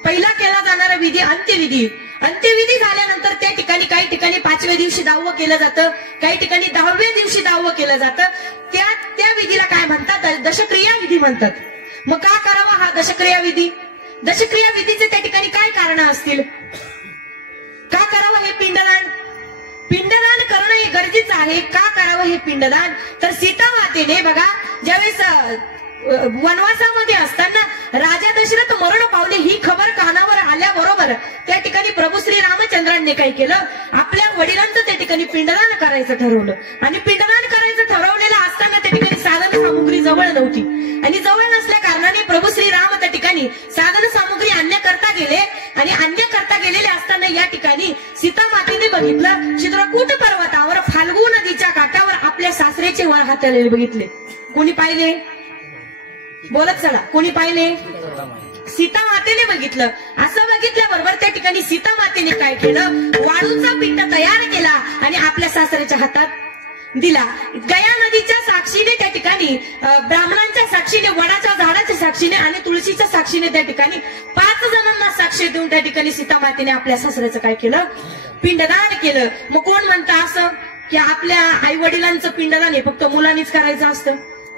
पहिला केला जाणारा विधी अंत्यविधी. अंत्यविधी झाल्यानंतर त्या ठिकाणी काही ठिकाणी 5व्या दिवशी दाहव केलं जातं, काही ठिकाणी 10व्या दिवशी दाहव केलं जातं. त्या विधीला काय म्हणतात? दशक्रिया विधी म्हणतात. मग का करावा हा दशक्रिया विधी? दशक्रिया विधीचे त्या ठिकाणी काय कारण असतील? का करावं हे पिंडदान? पिंडदान करणं हे गरजेचं आहे. का करावं हे पिंडदान? तर सीता मातेने बघा, ज्यावेळेस वनवासामध्ये असताना राजा दशरथ मरण पावले, ही खबर कानावर आल्याबरोबर त्या ठिकाणी प्रभू श्री रामचंद्रांनी काय केलं? आपल्या वडिलांचं त्या ठिकाणी पिंडदान करायचं ठरवलं. आणि पिंडदान करायचं ठरवलेलं असताना त्या ठिकाणी साधन सामुग्री जवळ नव्हती, आणि जवळ नसल्या कारणाने प्रभू श्री राम त्या ठिकाणी साधन सामुग्री आणण्याकरता गेले. आणि आणण्याकरता गेलेले असताना या ठिकाणी सीता मातेने बघितलं, चित्रकूट पर्वतावर फाल्गू नदीच्या काठावर आपल्या सासरेचे वर हातलेले बघितले. कोणी पाहिले? बोलत चला, कोणी पाहिले? सीता मातेने बघितलं. असं बघितल्याबरोबर त्या ठिकाणी सीता मातेने काय केलं? वाळूचा पिंड तयार केला आणि आपल्या सासऱ्याच्या हातात दिला. गया नदीच्या साक्षीने त्या ठिकाणी, ब्राह्मणांच्या साक्षीने, वडाच्या झाडाच्या साक्षीने आणि तुळशीच्या साक्षीने त्या ठिकाणी 5 जणांना साक्षी देऊन त्या ठिकाणी सीता मातेने आपल्या सासऱ्याचं काय केलं? पिंडदान केलं. मग कोण म्हणतं असं की आपल्या आई वडिलांचं पिंडदान हे फक्त मुलांनीच करायचं असतं?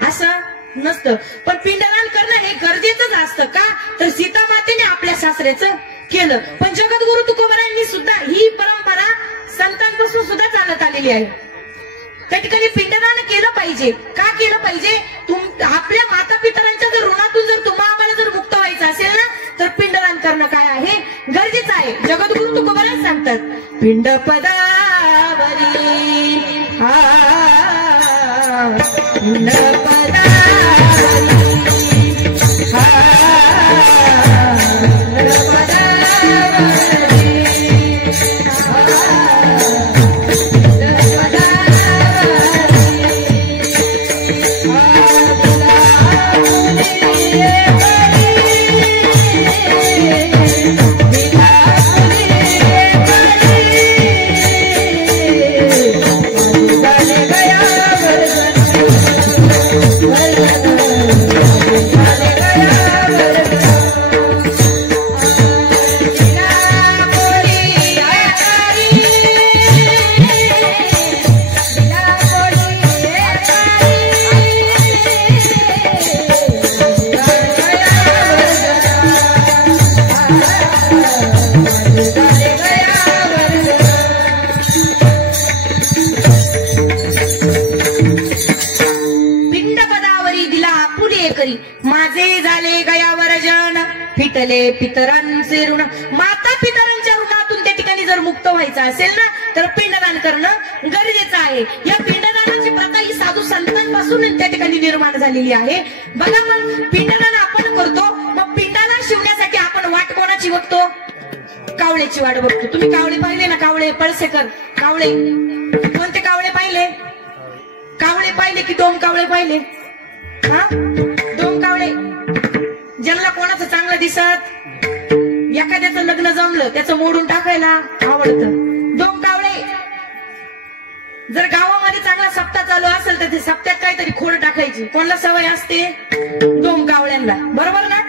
असं नसतं. पण पिंडदान करणं हे गरजेचंच असतं. का? तर सीता मातेने आपल्या सासऱ्याचं केलं. पण जगद्गुरु तुकोबारायांनी सुद्धा ही परंपरा संतांपासून सुद्धा चालत आलेली आहे. त्या ठिकाणी पिंडदान केलं पाहिजे. का केलं पाहिजे? आपल्या माता पितरांच्या जर ऋणातून जर तुम्हाला जर मुक्त व्हायचं असेल ना, तर पिंडदान करणं काय आहे? गरजेचं आहे. जगद्गुरु तुकोबाराय सांगतात, पिंड पदावरी पिंड पदावरी व्हायचं असेल ना तर पिंडदान करणं गरजेचं आहे. या पिंडदानाची प्रथा ही साधू संतांपासून त्या ठिकाणी निर्माण झालेली आहे. बघा मग पिंडदान आपण करतो, मग पिंडाला शिवण्यासाठी आपण वाट कोणाची बघतो? कावळ्याची वाट बघतो. तुम्ही कावळे पाहिले ना? कावळे, पळसेकर कावळे, कोणते कावळे पाहिले? कावळे पाहिले की डोम कावळे पाहिले? हा, डोम कावळे. ज्यांना कोणाचं चांगलं दिसत, एखाद्याचं लग्न जमलं त्याचं मोडून टाकायला आवडतं, डोम कावळे. जर गावामध्ये चांगला सप्ताह चालू असेल तर ते सप्त्यात काहीतरी खोड टाकायची कोणाला सवय असते? डोम कावळ्यांना. बरोबर ना?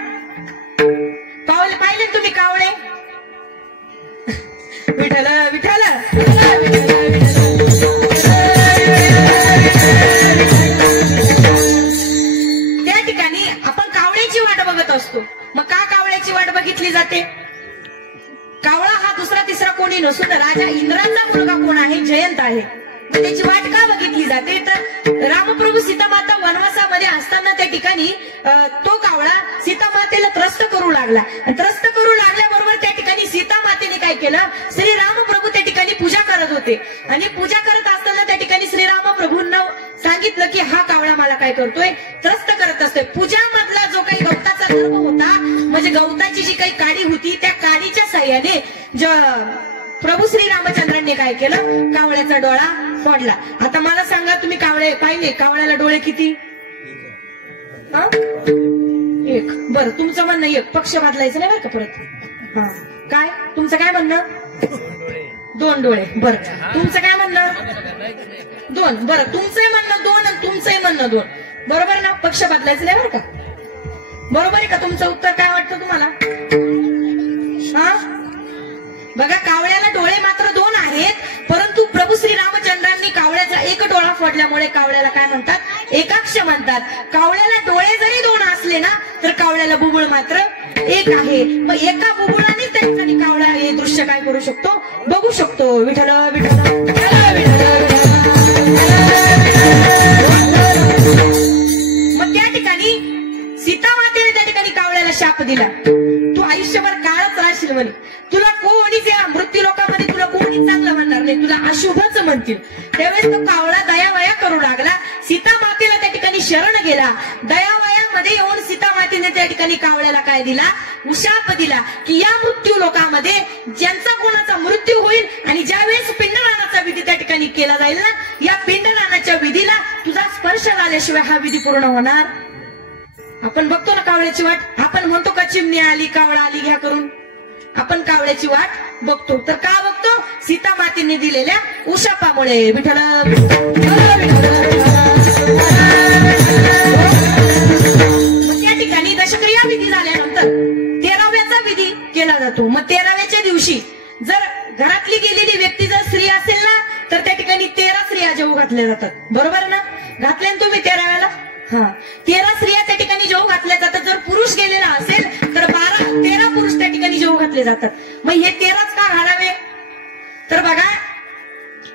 कावळे पाहिले तुम्ही कावळे? विठ्ठल विठ्ठल त्या ठिकाणी आपण कावळ्याची वाट बघत असतो. मग का कावळ्याची वाट बघितली जाते? कावळा हा दुसरा तिसरा कोणी नसून राजा इंद्राचा मुलगा कोण आहे? जयंत आहे. मग त्याची वाट का बघितली जाते? तर रामप्रभू सीतामाता वनवासामध्ये असताना त्या ठिकाणी तो कावळा सीतामातेला त्रस्त करू लागला. त्रस्त करू लागल्याबरोबर त्या ठिकाणी सीतामातेने काय केलं? श्रीरामप्रभू त्या ठिकाणी पूजा करत होते आणि पूजा करत असताना त्या ठिकाणी श्रीरामप्रभूंना सांगितलं की हा कावळा मला काय करतोय? त्रस्त करत असतोय. पूजामधला जो काही गवताचा गर्भ होता, म्हणजे गवताची जी काही काडी होती, त्या काडीच्या साह्याने प्रभू श्री रामचंद्रांनी काय केलं? कावळ्याचा डोळा फोडला. आता मला सांगा, तुम्ही कावळे पाहिले? कावळ्याला डोळे किती? एक. बरं, तुमचं म्हणणं एक. पक्ष बदलायचं नाही बरं का परत. हा, काय तुमचं काय म्हणणं? दोन डोळे. बरं, तुमचं काय म्हणणं? दोन. बरं, तुमचंही म्हणणं दोन आणि तुमचंही म्हणणं दोन. बरोबर ना? पक्ष बदलायचं नाही बरं का. बरोबर आहे का? तुमचं उत्तर काय वाटतं तुम्हाला? हा, बघा, कावळ्याला डोळे मात्र दोन आहेत, परंतु प्रभू श्री रामचंद्रांनी कावळ्याचा एक डोळा फोडल्यामुळे कावळ्याला काय म्हणतात? एकाक्ष म्हणतात. कावळ्याला डोळे जरी दोन असले ना तर कावळ्याला बुबुळ मात्र एक आहे. मग एका बुबुळाने त्या ठिकाणी कावळा हे दृश्य काय करू शकतो? बघू शकतो. विठ्ठल विठ्ठल. मग त्या ठिकाणी सीतामातेने त्या ठिकाणी कावळ्याला शाप दिला, तू आयुष्यभर काळच राहशील म्हणे. तुला कोणीच या मृत्यू लोकांमध्ये तुला कोणीच चांगलं म्हणणार नाही, तुला अशुभच म्हणतील. त्यावेळेस तो कावळा दयावया करू लागला. सीतामातेला त्या ठिकाणी शरण गेला. दयावयामध्ये येऊन सीतामातेने त्या ठिकाणी कावळ्याला काय दिला? उशाप दिला की या मृत्यू लोकांमध्ये ज्यांचा कोणाचा मृत्यू होईल आणि ज्यावेळेस पिंडदानाचा विधी त्या ठिकाणी केला जाईल ना, या पिंडदानाच्या विधीला तुझा स्पर्श झाल्याशिवाय हा विधी पूर्ण होणार. आपण बघतो ना कावळ्याची वाट. आपण म्हणतो का चिमणी आली, कावळा आली, घ्या करून. आपण कावळ्याची वाट बघतो. तर का बघतो? सीतामातेने दिलेल्या उशापामुळे. विठ्ठल. त्या ठिकाणी दशक्रिया विधी झाल्यानंतर 13व्याचा विधी केला जातो. मग 13व्याच्या दिवशी जर घरातली गेलेली व्यक्ती जर स्त्री असेल ना तर त्या ठिकाणी 13 स्त्रिया जेवू घातल्या जातात. बरोबर ना? घातल्या ना तुम्ही 13व्याला? हा, 13 स्त्रिया त्या ठिकाणी जेवू घातल्या जातात. जर पुरुष गेलेला असेल तर 13 पुरुष त्या ठिकाणी जेवू घातले जातात. मग हे 13च का घालावे? तर बघा,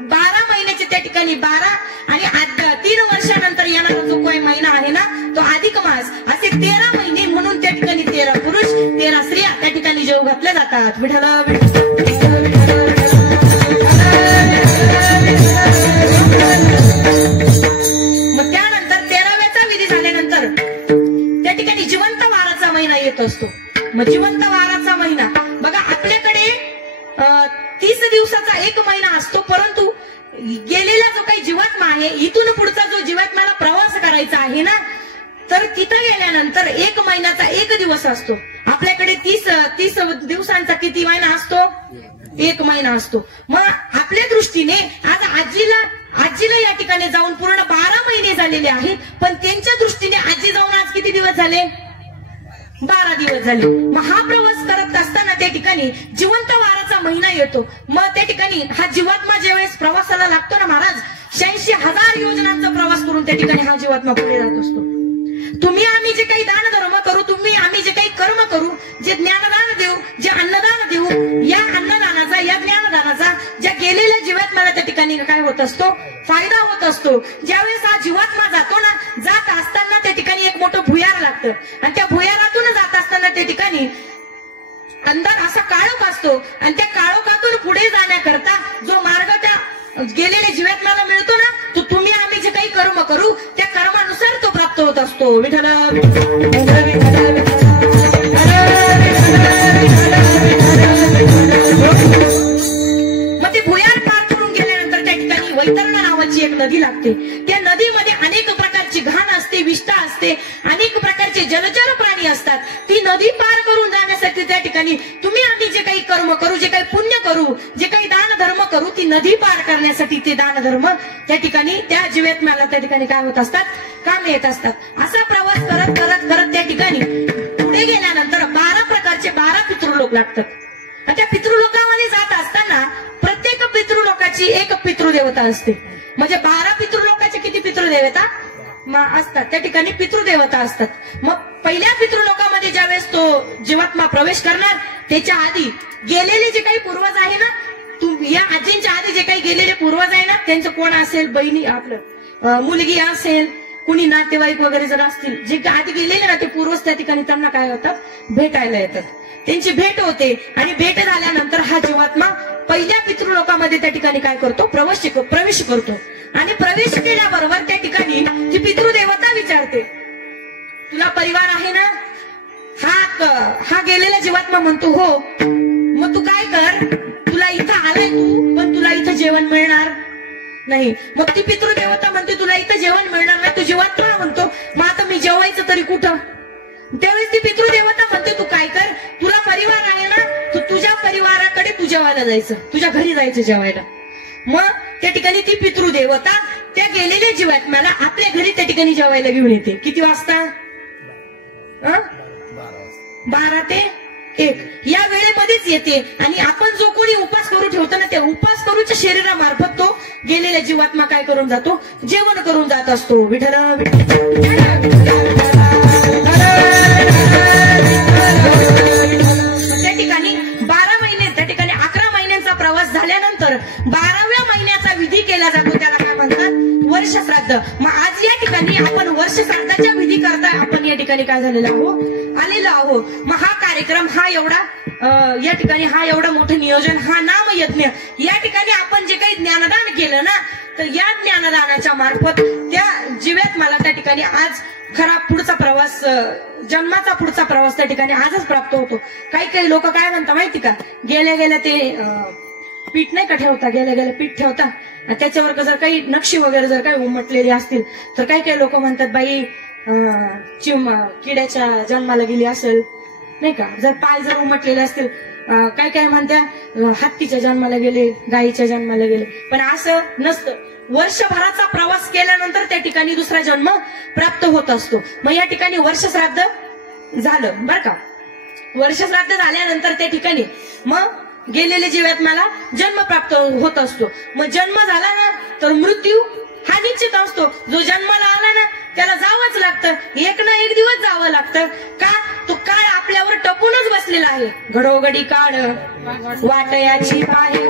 12 महिन्याचे त्या ठिकाणी 12 आणि 3 वर्षानंतर येणारा जो काही महिना आहे ना तो अधिक मास, असे 13 महिने म्हणून त्या ठिकाणी 13 पुरुष 13 स्त्रिया त्या ठिकाणी जेवू घातल्या जातात. विठ्ठल. मग त्यानंतर 13व्याचा विधी झाल्यानंतर त्या ठिकाणी जिवंत वाराचा महिना येत असतो. मग जिवंत वाराचा महिना बघा, आपल्याकडे 30 दिवसाचा एक महिना असतो, परंतु गेलेला जो काही जीवात्मा आहे, इथून पुढचा जो जीवात्म्याला प्रवास करायचा आहे ना, तर तिथं गेल्यानंतर 1 महिन्याचा 1 दिवस असतो. आपल्याकडे 30 दिवसांचा किती महिना असतो? 1 महिना असतो. मग आपल्या दृष्टीने आज आजीला या ठिकाणी जाऊन पूर्ण 12 महिने झालेले आहेत, पण त्यांच्या दृष्टीने आजी जाऊन आज किती दिवस झाले? 12 दिवस झाले. मग हा प्रवास करत असताना त्या ठिकाणी जिवंत वाराचा महिना येतो. मग त्या ठिकाणी हा जीवात्मा ज्यावेळेस प्रवासाला लागतो ना महाराज, 86,000 योजनांचा प्रवास करून त्या ठिकाणी हा जीवात्मा पुढे जात असतो. तुम्ही आम्ही जे काही दान धर्म करू, तुम्ही आम्ही जे काही कर्म करू, जे ज्ञानदान देऊ, जे अन्नदान देऊ, या अन्नदानाचा, या ज्ञानदानाचा ज्या गेलेल्या जीवात्म्याला त्या ठिकाणी काय होत असतो? फायदा होत असतो. ज्यावेळेस हा जीवात्मा जातो ना, जात असताना त्या ठिकाणी एक मोठं भुयार लागतं आणि त्या भुयारातून जात असताना त्या ठिकाणी अंधार असा काळोख असतो आणि त्या काळोखातून पुढे जाण्याकरता गेलेल्या जीवात्म्याला मिळतो ना, तो तुम्ही आम्ही जे काही कर्म करू त्या कर्मानुसार तो प्राप्त होत असतो. विठ्ठल मग ते भुयार पार करून गेल्यानंतर त्या ठिकाणी वैतरणा नावाची एक नदी लागते. त्या नदीमध्ये अनेक प्रकारची घाण असते, विष्ठा असते, अनेक प्रकारचे जलचर प्राणी असतात. ती नदी पार करून जाण्यासाठी त्या ठिकाणी तुम्ही आम्ही जे काही कर्म करू, जे काही पुण्य करू, जे काही दान धर्म करू, ती नदी पार करण्यासाठी ते दान धर्म त्या ठिकाणी त्या जीवात्म्याला त्या ठिकाणी काय होत असतात, काम येत असतात. असा प्रवास करत करत करत त्या ठिकाणी पुढे गेल्यानंतर 12 प्रकारचे 12 पितृलोक लागतात. त्या पितृलोकामध्ये जात असताना प्रत्येक पितृलोकाची एक पितृदेवता असते. म्हणजे 12 पितृलोकाचे किती पितृदेवता असतात, त्या ठिकाणी पितृदेवता असतात. मग पहिल्या पितृलोकामध्ये ज्यावेळेस तो जीवात्मा प्रवेश करणार त्याच्या आधी गेलेले जे काही पूर्वज आहे ना, या आजींच्या आधी जे काही गेलेले पूर्वज आहे ना, त्यांचं कोण असेल, बहिणी आपलं मुलगी असेल, कुणी नातेवाईक वगैरे जर असतील, जे आधी गेलेले ना ते पूर्वज त्या ठिकाणी त्यांना काय होतात, भेटायला येतात. त्यांची भेट होते आणि भेट झाल्यानंतर हा जीवात्मा पहिल्या पितृलोकामध्ये त्या ठिकाणी काय करतो, प्रवेश करतो. आणि प्रवेश केल्याबरोबर त्या ठिकाणी ती पितृदेवता विचारते, तुला परिवार आहे ना? हा गेलेला जीवात्मा म्हणतो हो. मग तू काय कर, तुला इथं आलाय तू, पण तुला इथं जेवण मिळणार नाही. मग ती पितृदेवता म्हणते तुला इथं जेवण मिळणार नाही. तू जीवात्मा म्हणतो मग आता मी जेवायचं तरी कुठं? त्यावेळेस ती पितृदेवता म्हणते तू काय कर, तुला परिवार आहे ना, तू तुझ्या परिवाराकडे तू जेवायला जायचं, तुझ्या घरी जायचं जेवायला. मग त्या ठिकाणी ती पितृदेवता त्या गेलेल्या जीवात्म्याला आपल्या घरी त्या ठिकाणी जेवायला घेऊन येते. किती वाजता? 12 ते 1 या वेळेमध्येच येते. आणि आपण जो कोणी उपास करू ठेवतो ना, त्या उपास करूच्या शरीरामार्फत तो गेलेल्या जीवात्मा काय करून जातो, जेवण करून जात असतो. विठ्ठल त्या ठिकाणी 12 महिने, त्या ठिकाणी 11 महिन्यांचा प्रवास झाल्यानंतर 12व्या महिन्याचा विधी केला जातो. त्याला काय म्हणतात, वर्ष श्राद्ध. मग आज या ठिकाणी आपण वर्ष श्राद्धाच्या विधी करता आपण या ठिकाणी काय झालेलो आहोत, आलेलो आहोत. मग हा कार्यक्रम हा एवढा या ठिकाणी हा एवढं मोठं नियोजन, हा नामयज्ञ, या ठिकाणी आपण जे काही ज्ञानदान केलं ना, तर या ज्ञानदानाच्या मार्फत त्या जीवात्म्याला त्या ठिकाणी आज खरा पुढचा प्रवास, जन्माचा पुढचा प्रवास त्या ठिकाणी आजच प्राप्त होतो. काही काही लोक काय म्हणतात माहिती का, गेल्या गेल्या ते पीठ नाही का ठेवता, गेल्या गेल्या पीठ ठेवता, त्याच्यावर जर काही नक्षी वगैरे जर काही उमटलेली असतील तर काही काही लोक म्हणतात बाई किड्याच्या जन्माला गेली असेल नाही का, जर पाय जर उमटलेले असतील, काय काय म्हणत्या हत्तीच्या जन्माला गेले, गायीच्या जन्माला गेले. पण असं नसतं. वर्षभराचा प्रवास केल्यानंतर त्या ठिकाणी दुसरा जन्म प्राप्त होत असतो. मग या ठिकाणी वर्ष श्राद्ध झालं बरं का. वर्ष श्राद्ध झाल्यानंतर त्या ठिकाणी मग गेलेल्या जीवात्म्याला जन्म प्राप्त होत असतो. मग जन्म झाला ना तर मृत्यू हा निश्चित असतो. जो जन्माला आला ना त्याला जावंच लागतं, एक ना एक दिवस जावं लागतं. का, तो काळ आपल्यावर टपूनच बसलेला आहे. घडोघडी काळ वाटयाची पाहे,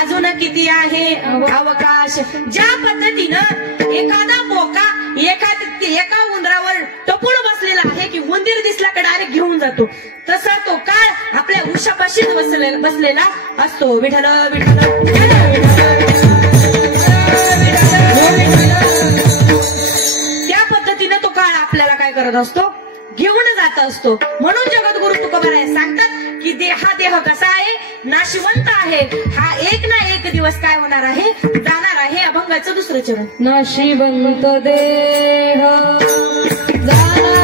अजून किती आहे अवकाश. ज्या पद्धतीनं एखादा बोका एका उंदरावर टपून बसलेला आहे की उंदीर दिसला का डायरेक्ट घेऊन जातो, तसा तो काळ आपल्या उशापाशीच बसलेला असतो. विठ्ठल त्या पद्धतीने तो काळ आपल्याला काय करत असतो, घेऊन जात असतो. म्हणून जगद्गुरु तुकोबाराय सांगतात की हा देह कसा आहे, नाशिवंत आहे. हा एक ना एक दिवस काय होणार आहे, जाणार आहे. अभंगाचं दुसरं चरण. नाशिवंत देह जाणार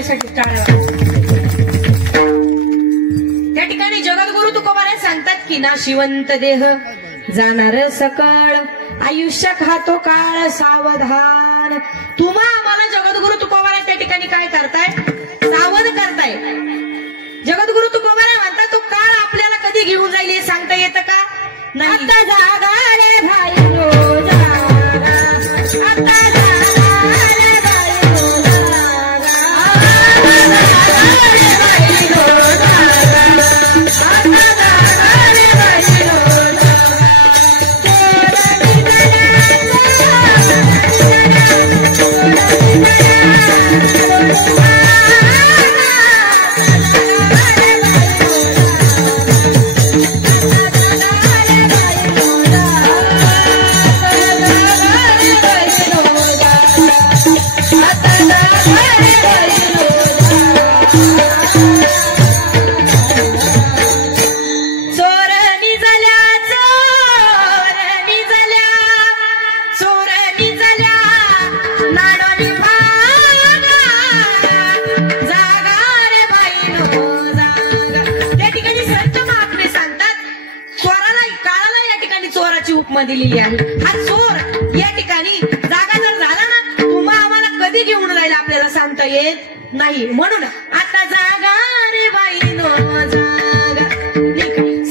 त्यांच्यासाठी टाळ्या. त्या ठिकाणी जगद्गुरु तुकोबाराय सांगतात की नाशिवंत देह जाणार सकळ, आयुष्य खातो काळ सावधान. तुम्हा आम्हाला जगद्गुरु तुकोबाराय त्या ठिकाणी काय करताय? सावध करताय. जगद्गुरु तुकोबाराय म्हणतात तो काळ आपल्याला कधी घेऊन जाईल हे सांगता येतं का? नाही. आता जागा रे भाई रो जागा, आता जागा रे भाई रो जागा, रे भाई रो जागा, आता जागा रे भाई रो दिलेली आहे. हा चोर या ठिकाणी जागा जर झाला ना तुम्हा आम्हाला कधी घेऊन जाईल आपल्याला सांगता येत नाही. म्हणून आता जागा रे बाई नो जागा.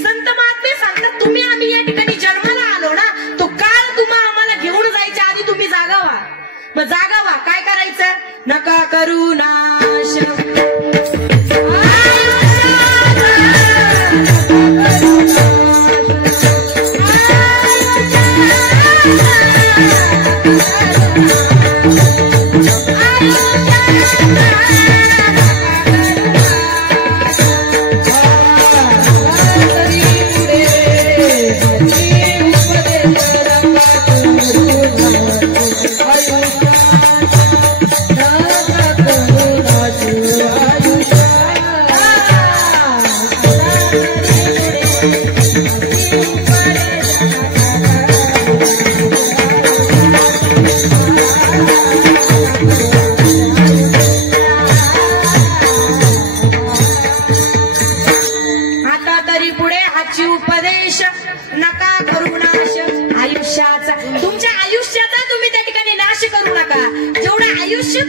संत महात्मे सांगतात तुम्ही आम्ही या ठिकाणी जन्माला आलो ना तो काळ तुम्हा आम्हाला घेऊन जायच्या आधी तुम्ही जागा व्हा. मग जागा व्हा. काय करायचं? नका करू नाश,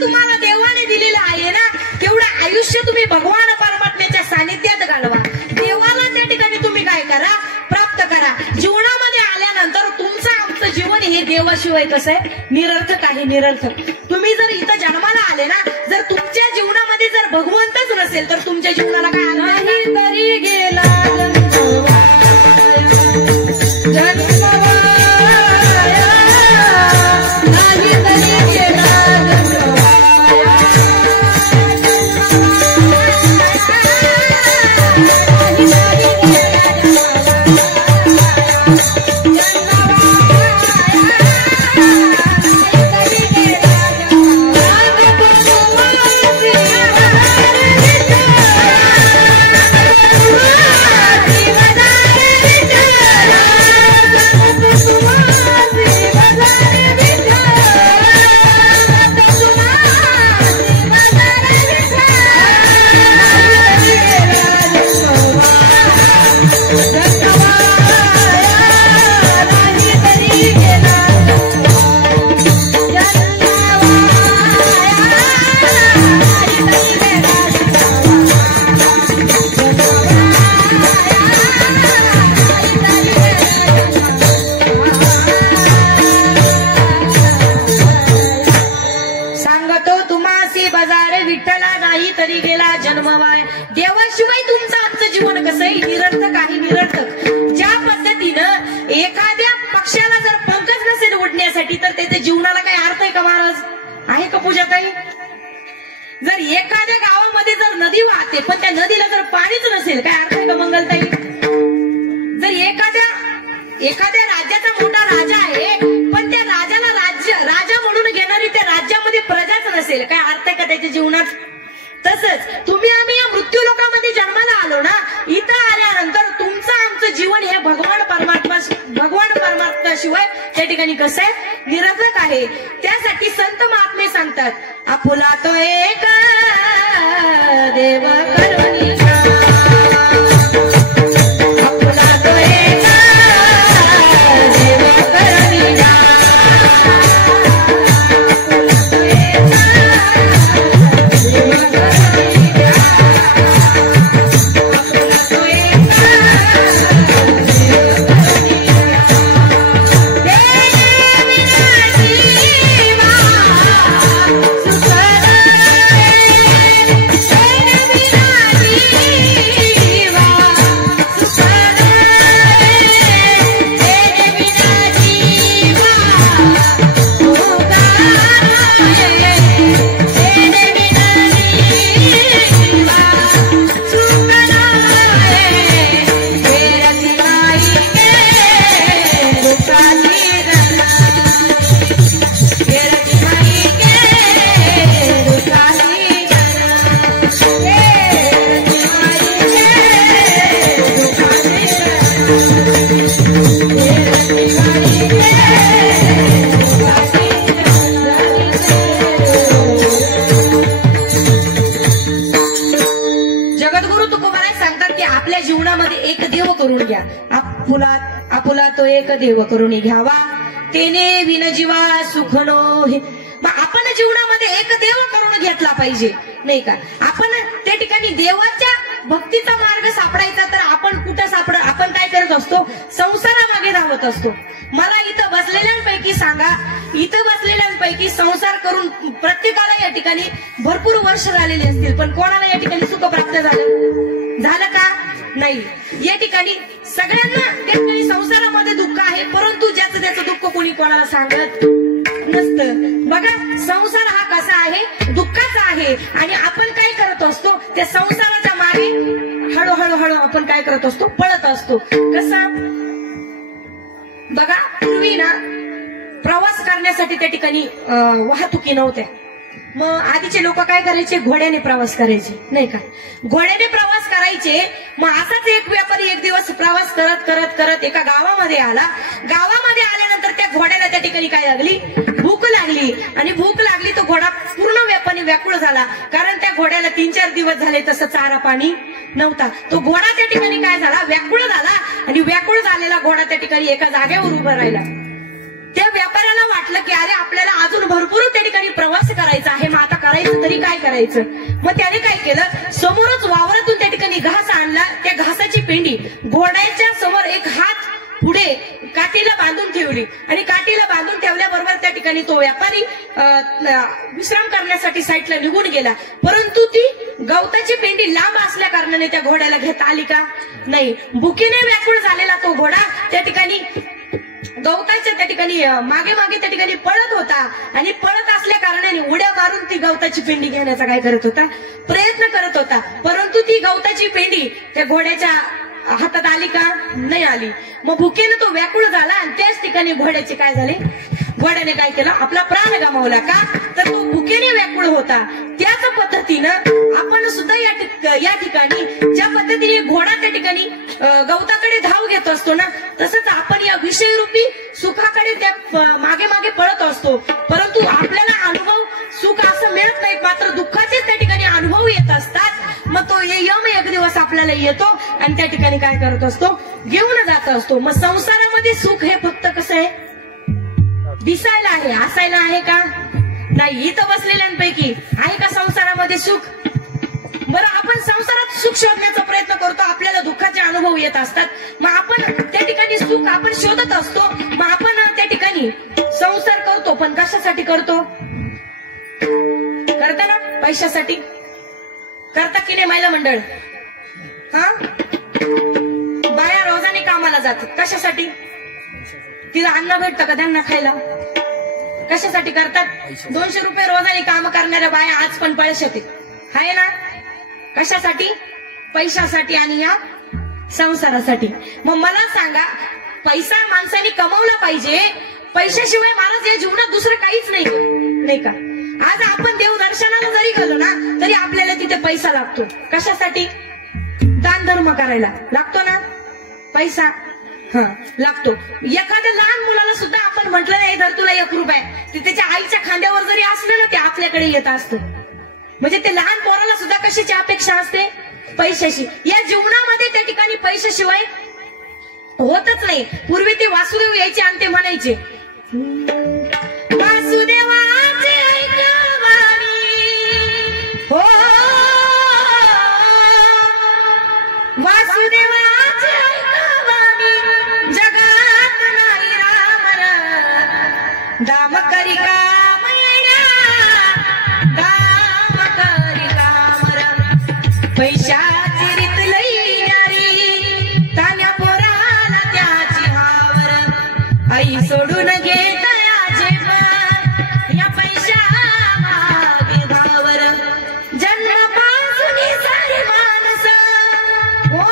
तुम्हाला देवाने दिलेलं आहे ना तेवढं आयुष्य तुम्ही भगवान परमात्म्याच्या सानिध्यात घालवा. देवाला त्या ठिकाणी तुम्ही काय करा? प्राप्त करा. जीवनामध्ये आल्यानंतर तुमचं आमचं जीवन हे देवाशिवाय कसं आहे? निरर्थक आहे. निरर्थक. तुम्ही जर इथं जन्माला आले ना जर तुमच्या जीवनामध्ये जर भगवंतच नसेल तर तुमच्या जीवनाला काय नाही तरी गेला जर एखाद्या गावामध्ये जर नदी वाहते पण त्या नदीला जर पाणीच नसेल काय अर्थ आहे का मंगलताई? जर एखाद्या राज्याचा मोठा राजा आहे पण त्या राजाला राजा म्हणून घेणारी त्या राज्यामध्ये प्रजाच नसेल काय अर्थ आहे का त्याच्या जीवनात? तसंच तुम्ही आम्ही या मृत्यू लोकांमध्ये जन्माला आलो ना इथं आल्यानंतर तुमचं आमचं जीवन हे भगवान परमात्म्याशिवाय त्या ठिकाणी कसं आहे? निरर्थक आहे. त्यासाठी संत महात्मे सांगतात आपुला तो एक जीवनामध्ये एक देव करून घ्या. आपुला तो एक देव करून घ्यावा, तेने विन जीवा सुख नो हे. मग आपण जीवनामध्ये एक देव करून घेतला पाहिजे, नाही का? आपण त्या ठिकाणी देवाच्या भक्तीचा मार्ग सापडायचा तर आपण कुठं आपण काय करत असतो? संसारामागे धावत असतो. मला इथं बसलेल्यांपैकी सांगा, इथं बसलेल्यांपैकी संसार करून प्रत्येकाला या ठिकाणी भरपूर वर्ष झालेली असतील, पण कोणाला या ठिकाणी सुख प्राप्त झालं का? नाही. या ठिकाणी सगळ्यांना त्या ठिकाणी संसारामध्ये दुःख आहे, परंतु ज्याचं त्याचं दुःख कोणी कोणाला सांगत नसतं. बघा, संसार हा कसा आहे? दुःखाचा आहे. आणि आपण काय करत असतो? त्या संसाराच्या मागे हळूहळू आपण काय करत असतो? पळत असतो. कसा? बघा, पूर्वी ना प्रवास करण्यासाठी त्या ठिकाणी वाहतुकी नव्हत्या. मग आधीचे लोक काय करायचे? घोड्याने प्रवास करायचे, नाही का? घोड्याने प्रवास करायचे. मग असाच एक व्यापारी एक दिवस प्रवास करत करत करत एका गावामध्ये आला. गावामध्ये आल्यानंतर त्या घोड्याला त्या ठिकाणी काय लागली? भूक लागली. आणि भूक लागली तो घोडा पूर्ण व्याकुळ झाला, कारण त्या घोड्याला 3-4 दिवस झाले तसं चारा पाणी नव्हता. तो घोडा त्या ठिकाणी काय झाला? व्याकुळ झाला. आणि व्याकुळ झालेला घोडा त्या ठिकाणी एका जागेवर उभा राहिला. त्या व्यापाऱ्याला वाटलं की अरे, आपल्याला अजून भरपूर त्या ठिकाणी प्रवास करायचा आहे, मग आता करायचं तरी काय करायचं? मग त्याने काय केलं? समोरच वावरातून त्या ठिकाणी घास आणला. त्या घासाची पेंडी घोड्याच्या समोर एक हात पुढे काठीला बांधून ठेवली. आणि काठीला बांधून ठेवल्याबरोबर त्या ठिकाणी तो व्यापारी विश्राम करण्यासाठी साईडला निघून गेला. परंतु ती गवताची पेंडी लांब असल्या कारणाने त्या घोड्याला घेता आली का? नाही. भुकीने व्याकुळ झालेला तो घोडा त्या ठिकाणी गवताच्या त्या ठिकाणी मागे मागे त्या ठिकाणी पळत होता. आणि पळत असल्या कारणाने उड्या मारून ती गवताची पेंडी घेण्याचा काय करत होता? प्रयत्न करत होता. परंतु ती गवताची पेंडी त्या घोड्याच्या हातात आली का? नाही आली. मग भुकेने तो व्याकुळ झाला. आणि त्याच ठिकाणी घोड्याचे काय झाले? घोड्याने काय केलं? आपला प्राण गमावला. का? तर तो भुकेने व्याकुळ होता. त्याच पद्धतीनं आपण सुद्धा या ठिकाणी ज्या पद्धतीने घोडा त्या ठिकाणी गवताकडे धाव घेत असतो ना, तसंच आपण या विषयरूपी सुखाकडे त्या मागे मागे पळत असतो. परंतु आपल्याला अनुभव सुख असं मिळत नाही, मात्र दुःखाचे त्या ठिकाणी अनुभव येत असतात. मग तो यम एक दिवस आपल्याला येतो आणि त्या ठिकाणी काय करत असतो? घेऊन जात असतो. मग संसारामध्ये सुख हे फक्त कसं आहे? दिसायला आहे, हसायला आहे का? नाही. इथं बसलेल्यांपैकी आहे का संसारामध्ये सुख? बरं, आपण संसारात सुख शोधण्याचा प्रयत्न करतो, आपल्याला दुःखाचे अनुभव येत असतात. मग आपण त्या ठिकाणी सुख आपण शोधत असतो. मग आपण त्या ठिकाणी संसार करतो, पण कशासाठी करतो? करता ना पैशासाठी? करता की नाही महिला मंडळ? हा, बाया रोजाने कामाला जातात. कशासाठी? तिला अन्न भेटतं का त्यांना खायला? कशासाठी करतात? 200 रुपये रोजाने काम करणाऱ्या बाया आज पण पळशात आहे ना? कशासाठी? पैशासाठी आणि या संसारासाठी. मग मला सांगा, पैसा माणसाने कमवला पाहिजे. पैशाशिवाय महाराज या जीवनात दुसरं काहीच नाही का? आज आपण देवदर्शनाला जरी गेलो ना, तरी आपल्याला तिथे पैसा लागतो. कशासाठी? दान धर्म करायला लागतो ना पैसा. लागतो. एखाद्या लहान मुलाला सुद्धा आपण म्हटलं नाही तर तुला 1 रुपया, ते त्याच्या आईच्या खांद्यावर जरी असलं ना, ते आपल्याकडे येत असतं. म्हणजे ते लहान पोराला सुद्धा कशाची अपेक्षा असते? पैशाची. या जीवनामध्ये त्या ठिकाणी पैशाशिवाय होतच नाही. पूर्वी ते वासुदेव यायचे आणि ते म्हणायचे, वासुदेवाचे ऐकवानी हो, वासुदेवाचे ऐकवानी जगात नाही रामर, दाम करी काम येण्या, दाम करी कामर, पैशाची रीत लई न्यारी, तान्या पोराला त्याची हावर, आई सोडून घेत याचे पण या पैशा मागे धावर, जन्मापासून सारी माणस हो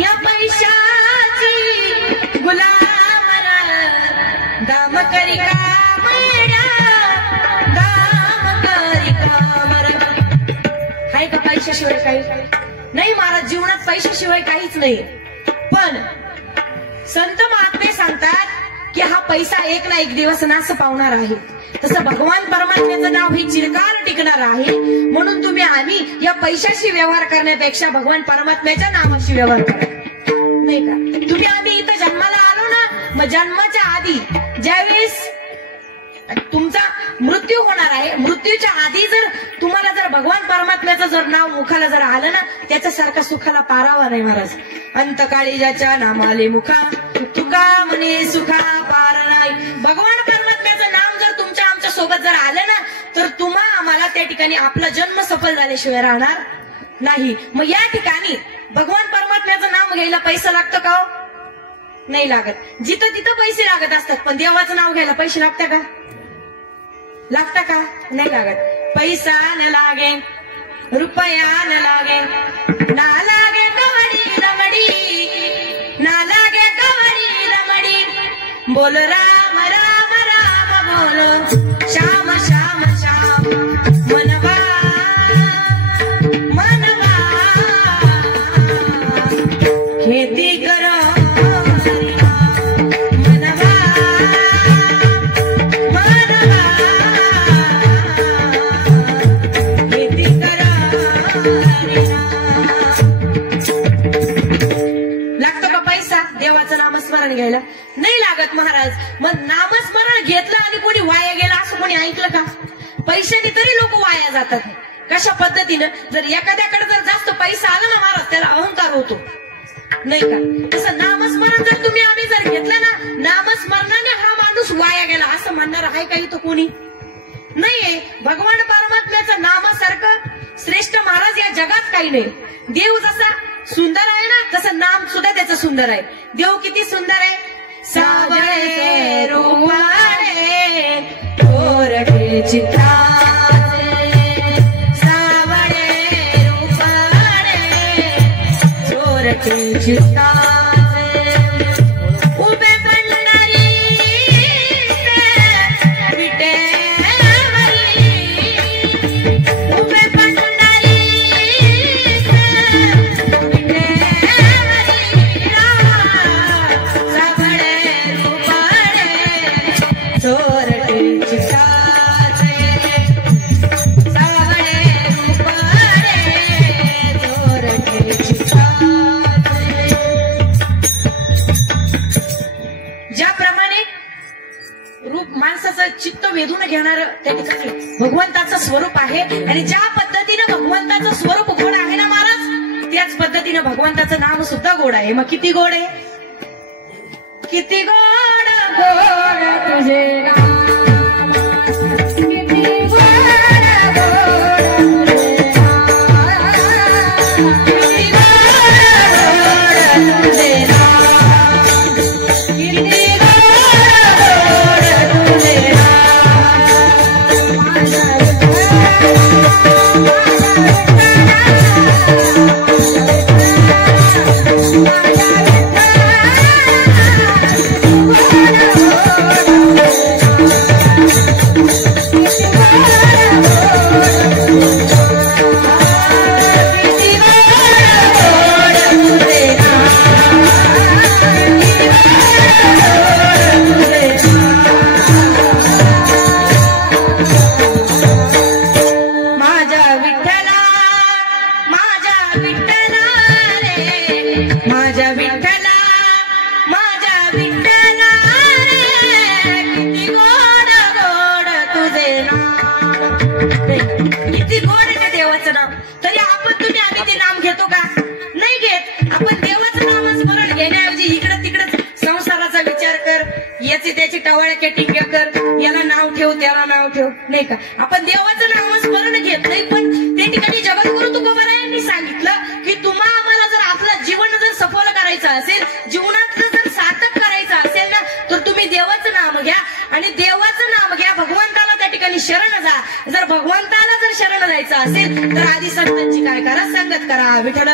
या पैशाची गुलामर, दाम करी काम येण्या, दाम करी कामर. हाय का पैशाशिवाय काही नाही महाराज? जीवनात पैशाशिवाय काहीच नाही. पण संत महात्मे सांगतात की हा पैसा एक ना एक दिवस नाश पावणार आहे. तसं भगवान परमात्म्याचं नाव हे चिरकाल टिकणार आहे. म्हणून तुम्ही आम्ही या पैशाशी व्यवहार करण्यापेक्षा भगवान परमात्म्याच्या नामाशी व्यवहार करा, नाही का? तुम्ही आम्ही इथं जन्माला आलो ना, मग जन्माच्या आधी ज्यावेळेस तुमचा मृत्यू होणार आहे, मृत्यूच्या आधी जर तुम्हाला जर भगवान परमात्म्याचं जर नाव मुखाला जर आलं ना, त्याच्यासारखा सुखाला पारावा नाही महाराज. अंतकाळी ज्याच्या नामाले मुखा तुका म्हणे सुखा पार नाही. भगवान परमात्म्याचं नाम जर तुमच्या आमच्या सोबत जर आलं ना, तर तुम्हा आम्हाला त्या ठिकाणी आपला जन्म सफल झाल्याशिवाय राहणार नाही. मग या ठिकाणी भगवान परमात्म्याचं नाम घ्यायला पैसा लागतो का? नाही लागत. जिथं तिथं पैसे लागत असतात, पण देवाचं नाव घ्यायला पैसे लागतात का? लागता का? नाही लागत. पैसा न लागे, रुपया न लागे, ना लागे कवडी रमडी, ना लागे कवडी रमडी. बोल राम राम राम बोलो, श्याम श्याम श्याम मनवा मनवा. खेती करो घ्यायला? नाही लागत महाराज. मग नामस्मरण घेतलं आणि कोणी वाया गेला असं कोणी ऐकलं का? पैशाने तरी लोक वाया जातात. कशा पद्धतीनं? जर एखाद्याकडे जर जास्त पैसा आला ना महाराज, त्याला अहंकार होतो, नाही का? तसं नामस्मरण जर तुम्ही आम्ही जर घेतलं ना, नामस्मरणाने हा माणूस वाया गेला असं म्हणणार आहे का इथं कोणी? नाहीये. भगवान परमात्म्याचं नामासारखं श्रेष्ठ महाराज या जगात काही नाही. देव जसा सुंदर आहे ना, तसं नाम सुद्धा त्याचं सुंदर आहे. देव किती सुंदर आहे. सावळे रूपाळे थोरटे चित्राचे, सावळे रूपाळे थोरटे चित्राचे. उभे पंढरी विटेवरी, उभे पंढरी चित्त वेधून घेणार त्या ठिकाणी भगवंताचं स्वरूप आहे. आणि ज्या पद्धतीनं भगवंताचं स्वरूप गोड आहे ना महाराज, त्याच पद्धतीनं भगवंताचं नाम सुद्धा गोड आहे. मग किती गोड आहे? किती गोड गोड तुझे नाम, किती गोड गोड तुझे नाम, किती गोड गोड तुझे नाम, किती त्याची टवाळक्या टिंग्या कर, याला नाव ठेव त्याला नाव ठेव, नाही का? आपण देवाचं नामस्मरण घेत नाही. पण त्या ठिकाणी जगद्गुरु तुकोबारायांनी सांगितलं की तुम्हा आम्हाला जर आपलं जीवन जर सफल करायचं असेल, जीवनातलं जर सार्थक करायचं असेल ना, तर तुम्ही देवाचं नाम घ्या आणि देवाचं नाम घ्या. भगवंताला त्या ठिकाणी शरण जा. जर भगवंताला जर शरण जायचं असेल तर आधी संतांची काय करा? संगत करा. विठ्ठल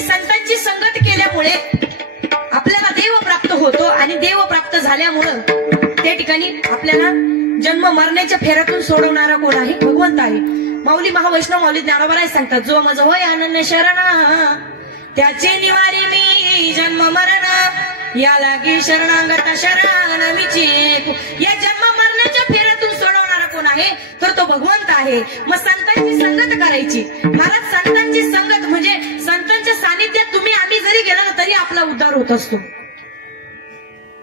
संतांची संगत केल्यामुळे आपल्याला देव प्राप्त होतो आणि देव प्राप्त झाल्यामुळं त्या ठिकाणी आपल्याला जन्म मरण्याच्या फेऱ्यातून सोडवणारा कोण आहे? भगवंत आहे. माऊली महावैष्णव माऊली ज्ञानोबा सांगतात, जो मज होय अनन्य शरण त्याचे निवारी मी जन्म मरण या लागी शरणागता शरण मीची. या जन्म मरणाच्या फेऱ्यातून सोडवणारा कोण आहे तर तो भगवंत आहे. मग संतांची संगत करायची. मला संतांची संगत म्हणजे संतांच्या सानिध्यात तुम्ही आम्ही जरी गेलो ना तरी आपला उद्धार होत असतो.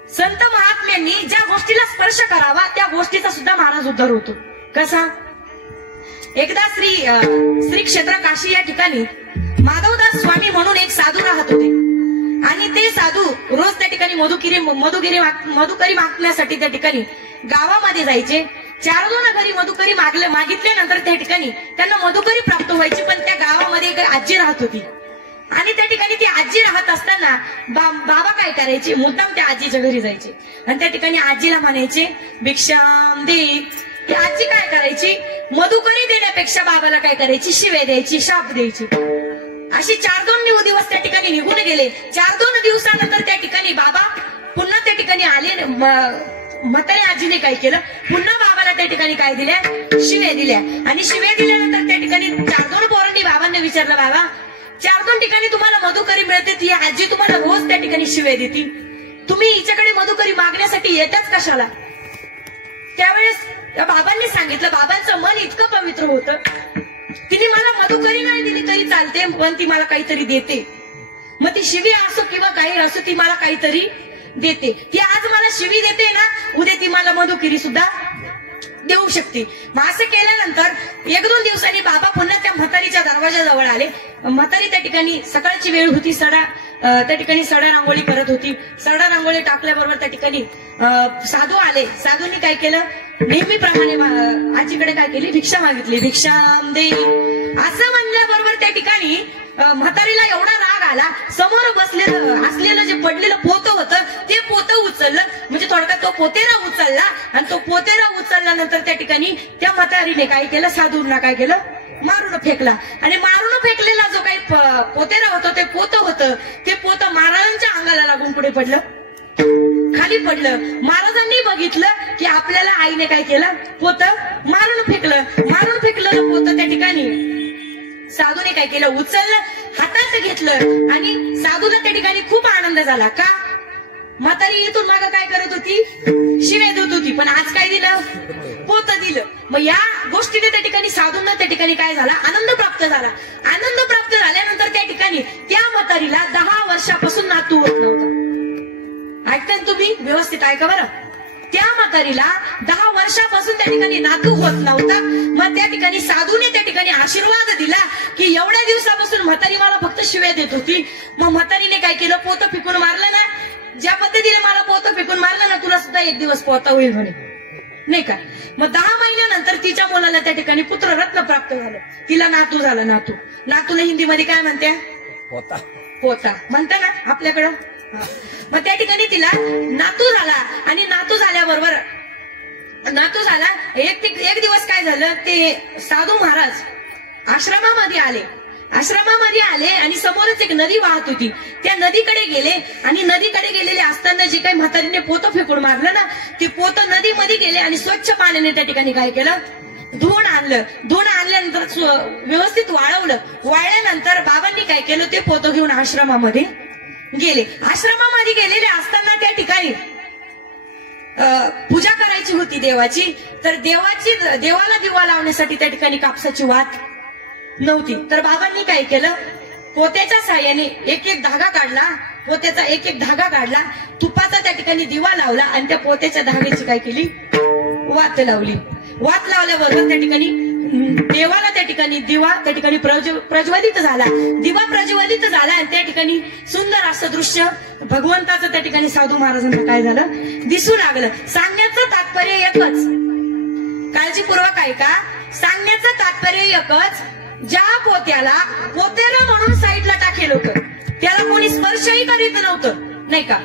संत महात्म्यांनी ज्या गोष्टीला स्पर्श करावा त्या गोष्टीचा सुद्धा महाराज उद्धार होतो. कसा? एकदा श्री क्षेत्र काशी या ठिकाणी माधवदास स्वामी म्हणून एक साधू राहत होते आणि ते साधू रोज त्या ठिकाणी मधुकरी मागण्यासाठी त्या ठिकाणी गावामध्ये जायचे. 4-2 घरी मधुकरी मागितल्यानंतर त्या ठिकाणी त्यांना मधुकरी प्राप्त व्हायची. पण त्या गावामध्ये एक आजी राहत होती आणि त्या ठिकाणी ती आजी राहत असताना बाबा काय करायचे, मुद्दाम त्या आजीच्या घरी जायचे आणि त्या ठिकाणी आजीला म्हणायचे भिक्षाम दे. ती आजी काय करायची, मधुकरी देण्यापेक्षा बाबाला काय करायची, शिवे द्यायची, शाप द्यायची. अशी 4-2 दिवस त्या ठिकाणी निघून गेले. 4-2 दिवसानंतर त्या ठिकाणी बाबा पुन्हा त्या ठिकाणी आले. म्हाताऱ्या आजीने काय केलं, पुन्हा बाबाला त्या ठिकाणी काय दिल्या, शिव्या दिल्या. आणि शिव्या दिल्यानंतर त्या ठिकाणी 4-2 पोरांनी बाबांना विचारलं, बाबा 4-2 ठिकाणी तुम्हाला मधुकरी मिळते, ती आजी तुम्हाला रोज त्या ठिकाणी शिव्या देती, तुम्ही हिच्याकडे मधुकरी मागण्यासाठी येताच कशाला? त्यावेळेस त्या बाबांनी सांगितलं, बाबांचं मन इतकं पवित्र होतं, तिने मला मधुकरी नाही दिली तरी चालते पण ती मला काहीतरी देते. मग ती शिवी असो किंवा काही असो ती मला काहीतरी देते. ती आज मला शिवी देते ना, उद्या ती मला मधुकरी सुद्धा देऊ शकते. मग असं केल्यानंतर 1-2 दिवसांनी बाबा पुन्हा त्या म्हातारीच्या दरवाजाजवळ आले. म्हातारी त्या ठिकाणी सकाळची वेळ होती, त्या ठिकाणी सडा रांगोळी करत होती. सडा रांगोळी टाकल्याबरोबर त्या ठिकाणी साधू आले. साधूंनी काय केलं, नेहमीप्रमाणे आजीकडे काय केली, भिक्षा मागितली. भिक्षाम दे असं म्हणल्याबरोबर त्या ठिकाणी म्हातारीला एवढा राग आला, समोर बसलेलं असलेलं जे पडलेलं पोतं होतं ते पोतं उचललं. म्हणजे थोडक्यात तो पोतेरा उचलला आणि तो पोतेरा उचलल्यानंतर त्या ठिकाणी त्या म्हातारीने काय केलं, साधूंना काय केलं, मारून फेकला. आणि मारून फेकलेला जो काही पोतेरा होता ते पोतं होतं, ते पोतं महाराजांच्या अंगाला लागून पुढे पडलं, खाली पडलं. महाराजांनी बघितलं की आपल्याला आईने काय केलं, पोतं मारून फेकलं. मारून फेकलेलं पोतं त्या ठिकाणी साधूने काय केलं, उचललं, हातात घेतलं आणि साधूला त्या ठिकाणी खूप आनंद झाला. का? म्हातारी इथून मागं काय करत होती, शिव्या देत होती, पण आज काय दिलं, पोतं दिलं. मग या गोष्टीने त्या ठिकाणी साधूंना त्या ठिकाणी काय झाला, आनंद प्राप्त झाला. आनंद प्राप्त झाल्यानंतर त्या ठिकाणी त्या म्हातारीला 10 वर्षापासून नातू होत नव्हता. ऐकताय तुम्ही, व्यवस्थित ऐका बरं. त्या म्हातारीला 10 वर्षापासून त्या ठिकाणी नातू होत नव्हता. मग त्या ठिकाणी साधूने त्या ठिकाणी आशीर्वाद दिला की एवढ्या दिवसापासून म्हातारी मला फक्त शिव्या देत होती. मग म्हातारीने काय केलं, पोतं फेकून मारलं ना, ज्या पद्धतीने मला पोतं फेकून मारलं ना, तुला सुद्धा एक दिवस पोता होईल म्हणे, नाही का? मग 10 महिन्यानंतर तिच्या मुलाला त्या ठिकाणी पुत्ररत्न प्राप्त झालं. तिला नातू झाला. नातूला हिंदीमध्ये काय म्हणत्या, पोता. पोता म्हणता ना आपल्याकडं. मग त्या ठिकाणी तिला नातू झाला आणि नातू झाल्याबरोबर एक दिवस काय झालं, ते साधू महाराज आश्रमामध्ये आले आणि समोरच एक नदी वाहत होती. त्या नदीकडे गेले आणि नदीकडे गेलेले असताना जे काही म्हातारीने पोतं फेकून मारलं ना, ते पोतं नदीमध्ये गेले आणि स्वच्छ पाण्याने त्या ठिकाणी काय केलं, धुवून आणलं. धुवून आणल्यानंतर व्यवस्थित वाळल्यानंतर बाबांनी काय केलं, ते पोतं घेऊन आश्रमामध्ये गेले. आश्रमामध्ये गेलेले असताना त्या ठिकाणी पूजा करायची होती देवाची. तर देवाला दिवा लावण्यासाठी त्या ठिकाणी कापसाची वात नव्हती. तर बाबांनी काय केलं, पोत्याच्या साह्याने एक धागा काढला, पोत्याचा एक धागा काढला, तुपाचा त्या ठिकाणी दिवा लावला आणि त्या पोत्याच्या धाग्याची काय केली, वात लावली. वात लावल्याबरोबर त्या ठिकाणी देवाला त्या ठिकाणी दिवा त्या ठिकाणी प्रज्वलित झाला. दिवा प्रज्वलित झाला आणि त्या ठिकाणी सुंदर असं दृश्य भगवंताचं त्या ठिकाणी साधू महाराजांना काय झालं, दिसू लागलं. सांगण्याचं तात्पर्य एकच, काळजीपूर्वक ऐका, सांगण्याचं तात्पर्य एकच, ज्या पोत्याला पोतेरा म्हणून साईडला टाकेल होतं त्याला कोणी स्पर्शही करीत नव्हतं, नाही का?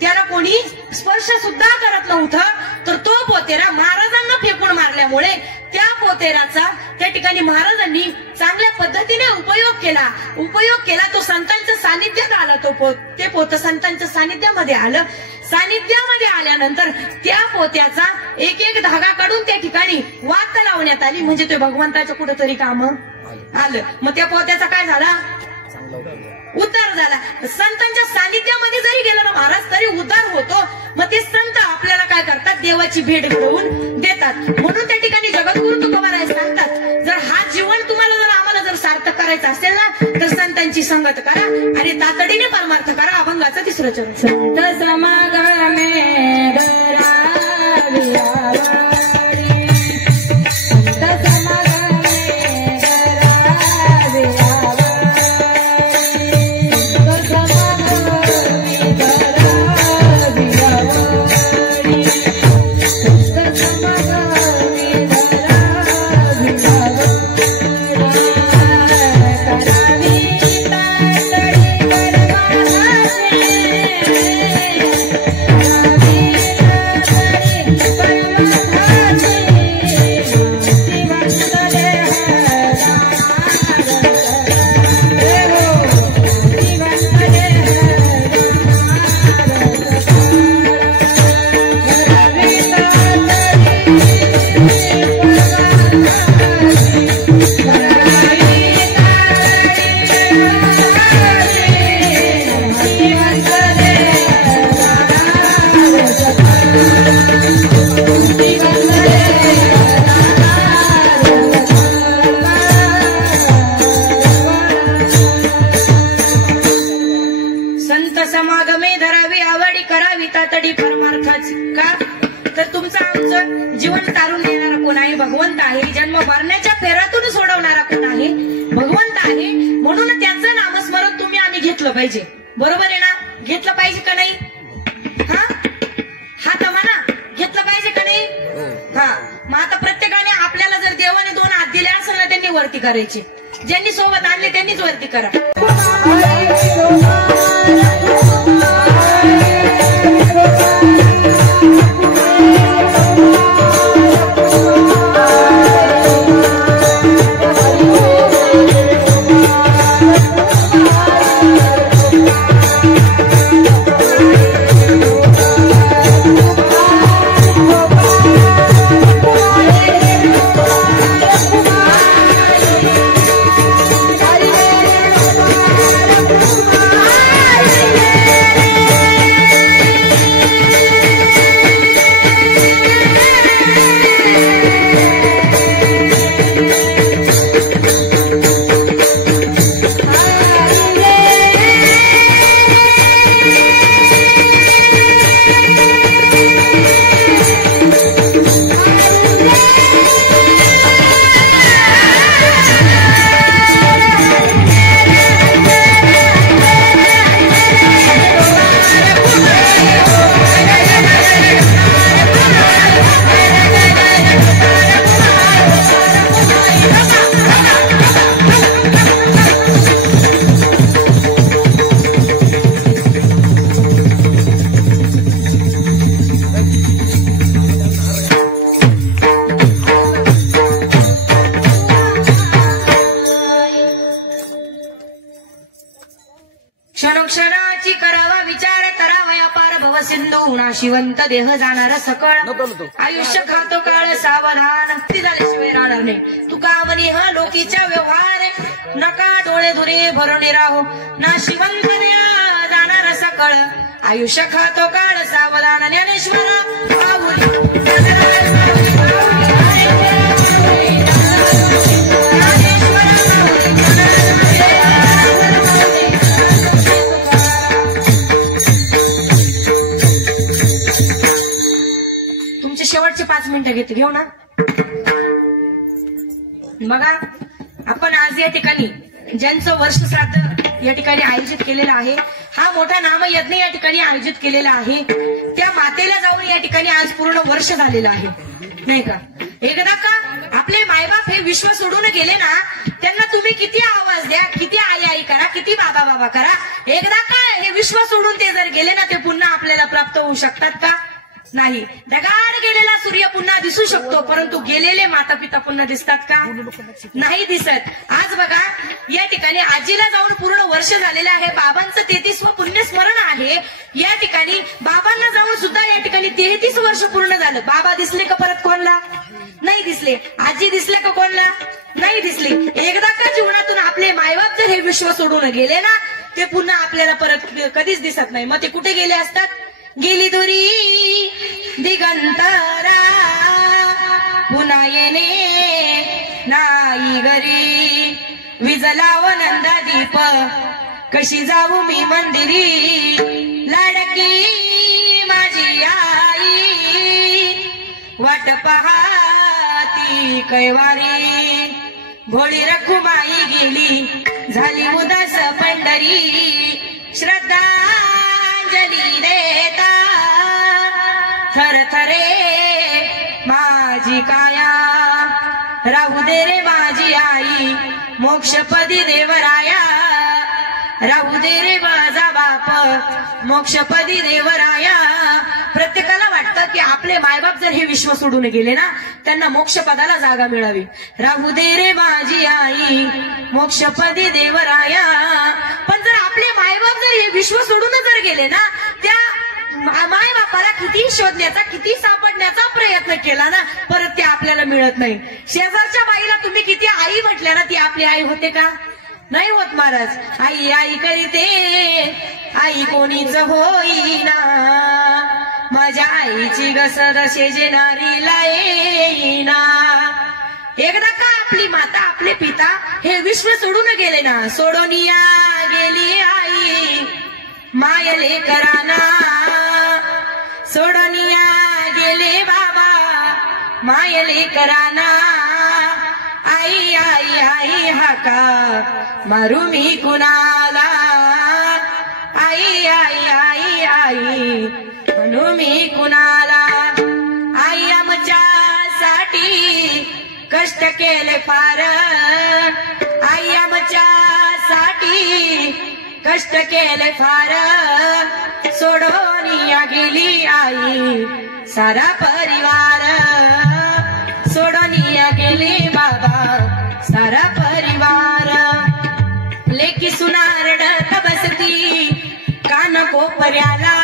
त्याला कोणी स्पर्श सुद्धा करत नव्हतं. तर तो पोतेरा महाराजांना फेकून मारल्यामुळे त्या पोतेराचा त्या ठिकाणी महाराजांनी चांगल्या पद्धतीने उपयोग केला. तो संतांच्या सानिध्यात आला. ते पोतं संतांच्या सानिध्यामध्ये आलं. सानिध्यामध्ये आल्यानंतर त्या पोत्याचा एक धागा काढून त्या ठिकाणी वात लावण्यात आली. म्हणजे ते भगवंताच्या कुठेतरी काम आलं. मग त्या पोत्याचा काय झाला, उद्धार झाला. संतांच्या सानिध्यामध्ये जरी गेलो ना महाराज तरी उद्धार होतो. मग ते संत आपल्याला काय करतात, देवाची भेट घडवून देतात. म्हणून त्या ठिकाणी जगद्गुरु तुकोबाराय सांगतात, जर हा जीवन तुम्हाला जर आम्हाला जर सार्थक करायचं असेल ना तर संतांची संगत करा आणि तातडीने परमार्थ करा. अभंगाचा तिसरं चरण. संत समागमे धरावी आवडी, संत समागमे धरावी आवडी, संत समागमे धरावी आवडी, संत समागमे धरावी आवडी, करावी तातडी परमार्थाची. का तर तुमचं आमचं जीवन तारून देणारा कोण आहे, भगवंत आहे. जन्म मरण्याच्या फेऱ्यातून सोडवणारा कोण आहे, भगवंत आहे. म्हणून त्याचं नामस्मरण तुम्ही आम्ही घेतलं पाहिजे. बरोबर आहे ना, घेतलं पाहिजे का नाही? हा तर म्हणा, घेतलं पाहिजे का नाही? हा. मग आता प्रत्येकाने आपल्याला जर देवाने 2 हात दिले असेल ना त्यांनी वरती करायचे. ज्यांनी सोबत आणले त्यांनीच वरती करा. क्षणोक्षणाची करावा विचार करावया पार भव सिंधू नाशिवंत देह जाणार सकळ आयुष्य खातो काळ सावधान ती झाल्याशिवाय राहणार नाही. तुका म्हणे ह लोकीच्या व्यवहार नका डोळे दुरे भरून राहो नाशिवंत देह जाणार सकळ आयुष्य खातो काळ सावधान. ज्ञानेश्वर पाऊली शेवटचे 5 मिनिटं घेऊ ना. बघा आपण आज या ठिकाणी ज्यांचं वर्ष श्राद्ध या ठिकाणी आयोजित केलेलं आहे, हा मोठा नामयज्ञ या ठिकाणी आयोजित केलेला आहे. त्या मातेला जाऊन या ठिकाणी आज पूर्ण वर्ष झालेलं आहे नाही का. एकदा का आपले मायबाप हे विश्व सोडून गेले ना, त्यांना तुम्ही किती आवाज द्या, किती आई आई करा, किती बाबा बाबा करा, एकदा का हे विश्व सोडून ते जर गेले ना, ते पुन्हा आपल्याला प्राप्त होऊ शकतात का? नाही. ढगाळ गेलेला सूर्य पुन्हा दिसू शकतो, परंतु गेलेले माता पिता पुन्हा दिसतात का? नाही दिसत. आज बघा या ठिकाणी आजीला जाऊन पूर्ण वर्ष झालेलं आहे. बाबांचं 33वं पुण्यस्मरण आहे. या ठिकाणी बाबांना जाऊन सुद्धा या ठिकाणी 33 वर्ष पूर्ण झालं. बाबा दिसले का परत कोणला? नाही दिसले. आजी दिसले का कोणला? नाही दिसली. एकदा का जीवनातून आपले मायबाप जर हे विश्व सोडून गेले ना, ते पुन्हा आपल्याला परत कधीच दिसत नाही. मग ते कुठे गेले असतात? गेली दुरी दिगंतरा पुन्हा येणे नाही घरी. विजलाव नंदा दीप कशी जाऊ मी मंदिरी. लाडकी माझी आई वाट पहाती कैवारी. भोळी रखुमाई गेली झाली उदास पंढरी. श्रद्धांजली देता थरथरे माझी काया. राहू दे रे माझी आई मोक्षपदी देवराया. राहू दे रे माझा बाप मोक्षपदी देवराया. प्रत्येकाला वाटतं की आपले मायबाप जर हे विश्व सोडून गेले ना त्यांना मोक्षपदाला जागा मिळावी. राहू दे रे माझी आई मोक्षपदी देवराया. पण जर आपले मायबाप जर हे विश्व सोडून जर गेले ना त्या माय बापाला किती शोधण्याचा किती सापडण्याचा प्रयत्न केला ना परत ते आपल्याला मिळत नाही. शेजारच्या बाईला तुम्ही किती आई म्हटल्या ना ती आपली आई होते का? नाही होत महाराज. आई आई करीते आई कोणीच होईना. माझ्या आईची घसर शेजेनारीला येईना. एकदा का आपली माता आपले पिता हे विश्व सोडून गेले ना. सोडोनिया गेली आई मायले कराना. सोडोनिया गेले बाबा मायले कराना. आई आई आई हाका मारू मी कुणाला. आई आई आई आई म्हणू मी कुणाला. आई आमच्यासाठी कष्ट केले फार. आई आमच्यासाठी कष्ट केले फार. सोडोनिया गेली आई सारा परिवार. सोडोनिया गेली बाबा सारा परिवार. लेकी सुनारडत बसती कान कोपऱ्याला.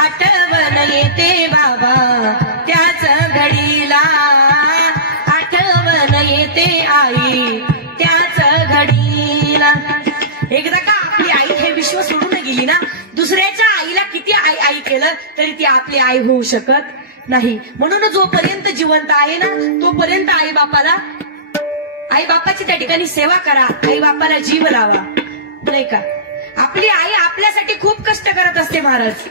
आठवण येते बाबा त्याच घडीला. आठवण येते आई त्याच घडीला. एकदा का आपली आई हे विश्व सोडून गेली ना दुसऱ्याच्या आईला किती आई आई केलं तरी ती आपली आई होऊ शकत नाही. म्हणून जोपर्यंत जिवंत आहे ना तोपर्यंत आई बापाची त्या ठिकाणी सेवा करा. आई बापाला जीव लावा. नाही का? आपली आई आपल्यासाठी खूप कष्ट करत असते महाराज.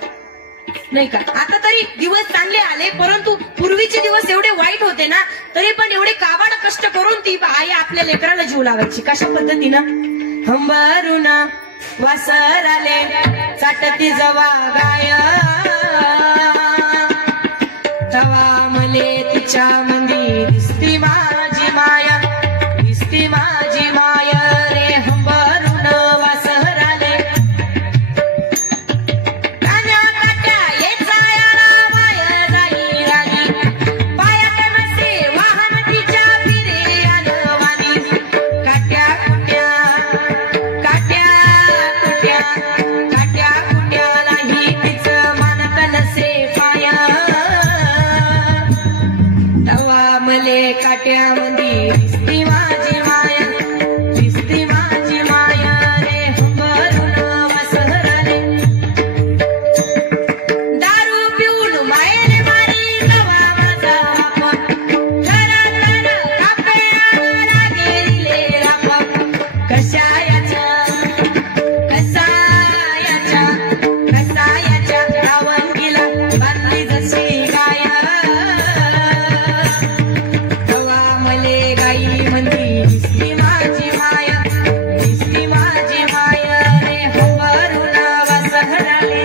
नाही का? आता तरी दिवस चांगले आले परंतु पूर्वीचे दिवस एवढे वाईट होते ना तरी पण एवढे काबाड कष्ट करून ती आई आपल्या लेकराला जीव लावायची. कशा पद्धतीनं? हंबरून वासर आले चाटती जवा गाय. तवा मले तिच्या मंदी दिसती माझी माया. दिसती माझी माया रे. हंबरून वासर आले कान्या काट्या ये जायाला माया जाई राणी. पायात नसे वाहन तिच्या फिरे आलवानी. काट्या कुट्या काट्या कुट्या काट्या कुट्यालाही तिचं मानत नसे पाया. तवा मले काट्यामध्ये दिसती माझी माया. दिसती माझी माया रे. हंबरून वासर आले दारू पिऊन मायेने मारी तवा माझा बाप. थर कापयाला गेले राप. कशायाच्या आवंगीला बांधली जशी गाय. तवा मले गाई म्हणती दिसती माझी माया. दिसती माझी माया रे. हंबरून वासर आले.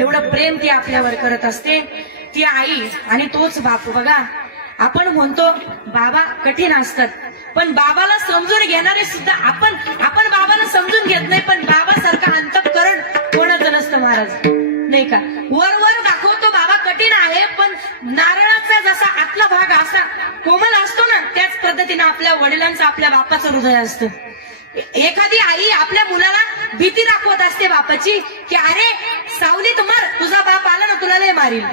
एवढं प्रेम ती आपल्यावर करत असते ती आई आणि तोच बाप. बघा आपण म्हणतो बाबा कठीण असतात पण बाबाला समजून घेणारे सुद्धा आपण बाबाला समजून घेत नाही. पण बाबासारखं अंतःकरण कोणाचं नसतं महाराज. नाही का? वर दाखवतो बाबा कठीण आहे पण नारळाचा जसा आतला भाग असा कोमल असतो ना त्याच पद्धतीने आपल्या वडिलांचं आपल्या बापाचं हृदय असतं. एखादी आई आपल्या मुलाला भीती दाखवत असते बापाची की अरे सावलीत मर, तुझा बाप आला ना तुला लय मारील.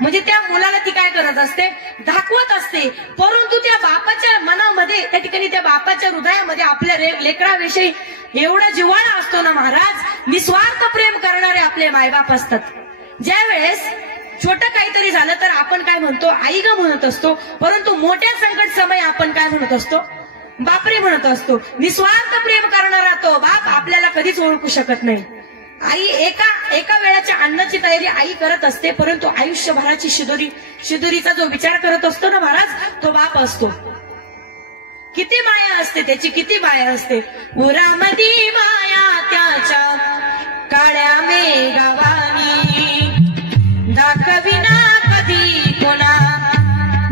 म्हणजे त्या मुलाला ती काय करत असते, दाखवत असते. परंतु त्या बापाच्या मनामध्ये, त्या ठिकाणी त्या बापाच्या हृदयामध्ये आपल्या लेकराविषयी एवढा जिव्हाळा असतो ना महाराज. निस्वार्थ प्रेम करणारे आपले मायबाप असतात. ज्या वेळेस छोटं काहीतरी झालं तर आपण काय म्हणतो, आई ग म्हणत असतो. परंतु मोठ्या संकट समय आपण काय म्हणत असतो, बापरे म्हणत असतो. निस्वार्थ प्रेम करणारा तो बाप आपल्याला कधीच ओळखू शकत नाही. आई एका वेळाच्या अन्नाची तयारी आई करत असते, परंतु आयुष्यभराची शिदोरीचा जो विचार करत असतो ना महाराज, तो बाप असतो. किती माया असते त्याची, किती माया असते. उरामधी माया त्याच्या काळ्या मेघवानी, दाखविना कधी कोणा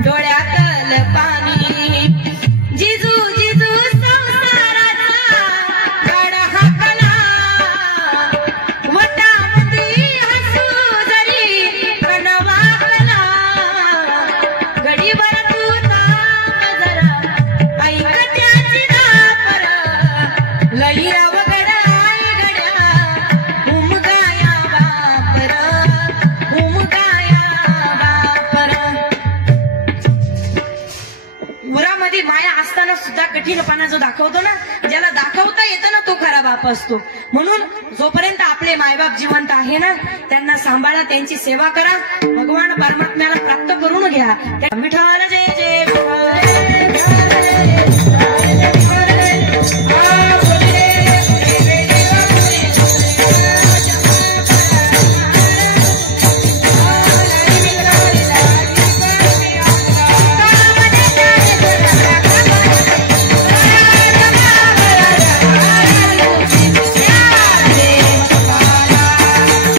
डोळ्यातल पाणी. जिजू जिजू संसाराचा गाडा हाकला, वटामध्ये हसू जरी कणवाकला. घडीभर तू थांब जरा, ऐक त्याची धापर, लई अवघड आहे गड्या उमगाया बापर, उमगाया बापर. उरामध्ये माया असताना सुद्धा कठीणपणा जो दाखवतो ना, ज्याला दाखवता येतं ना, तो खरा बाप असतो. म्हणून जोपर्यंत आपले मायबाप जिवंत आहे ना, त्यांना सांभाळा, त्यांची सेवा करा, भगवान परमात्म्याला प्राप्त करून घ्या. विठ्ठल जय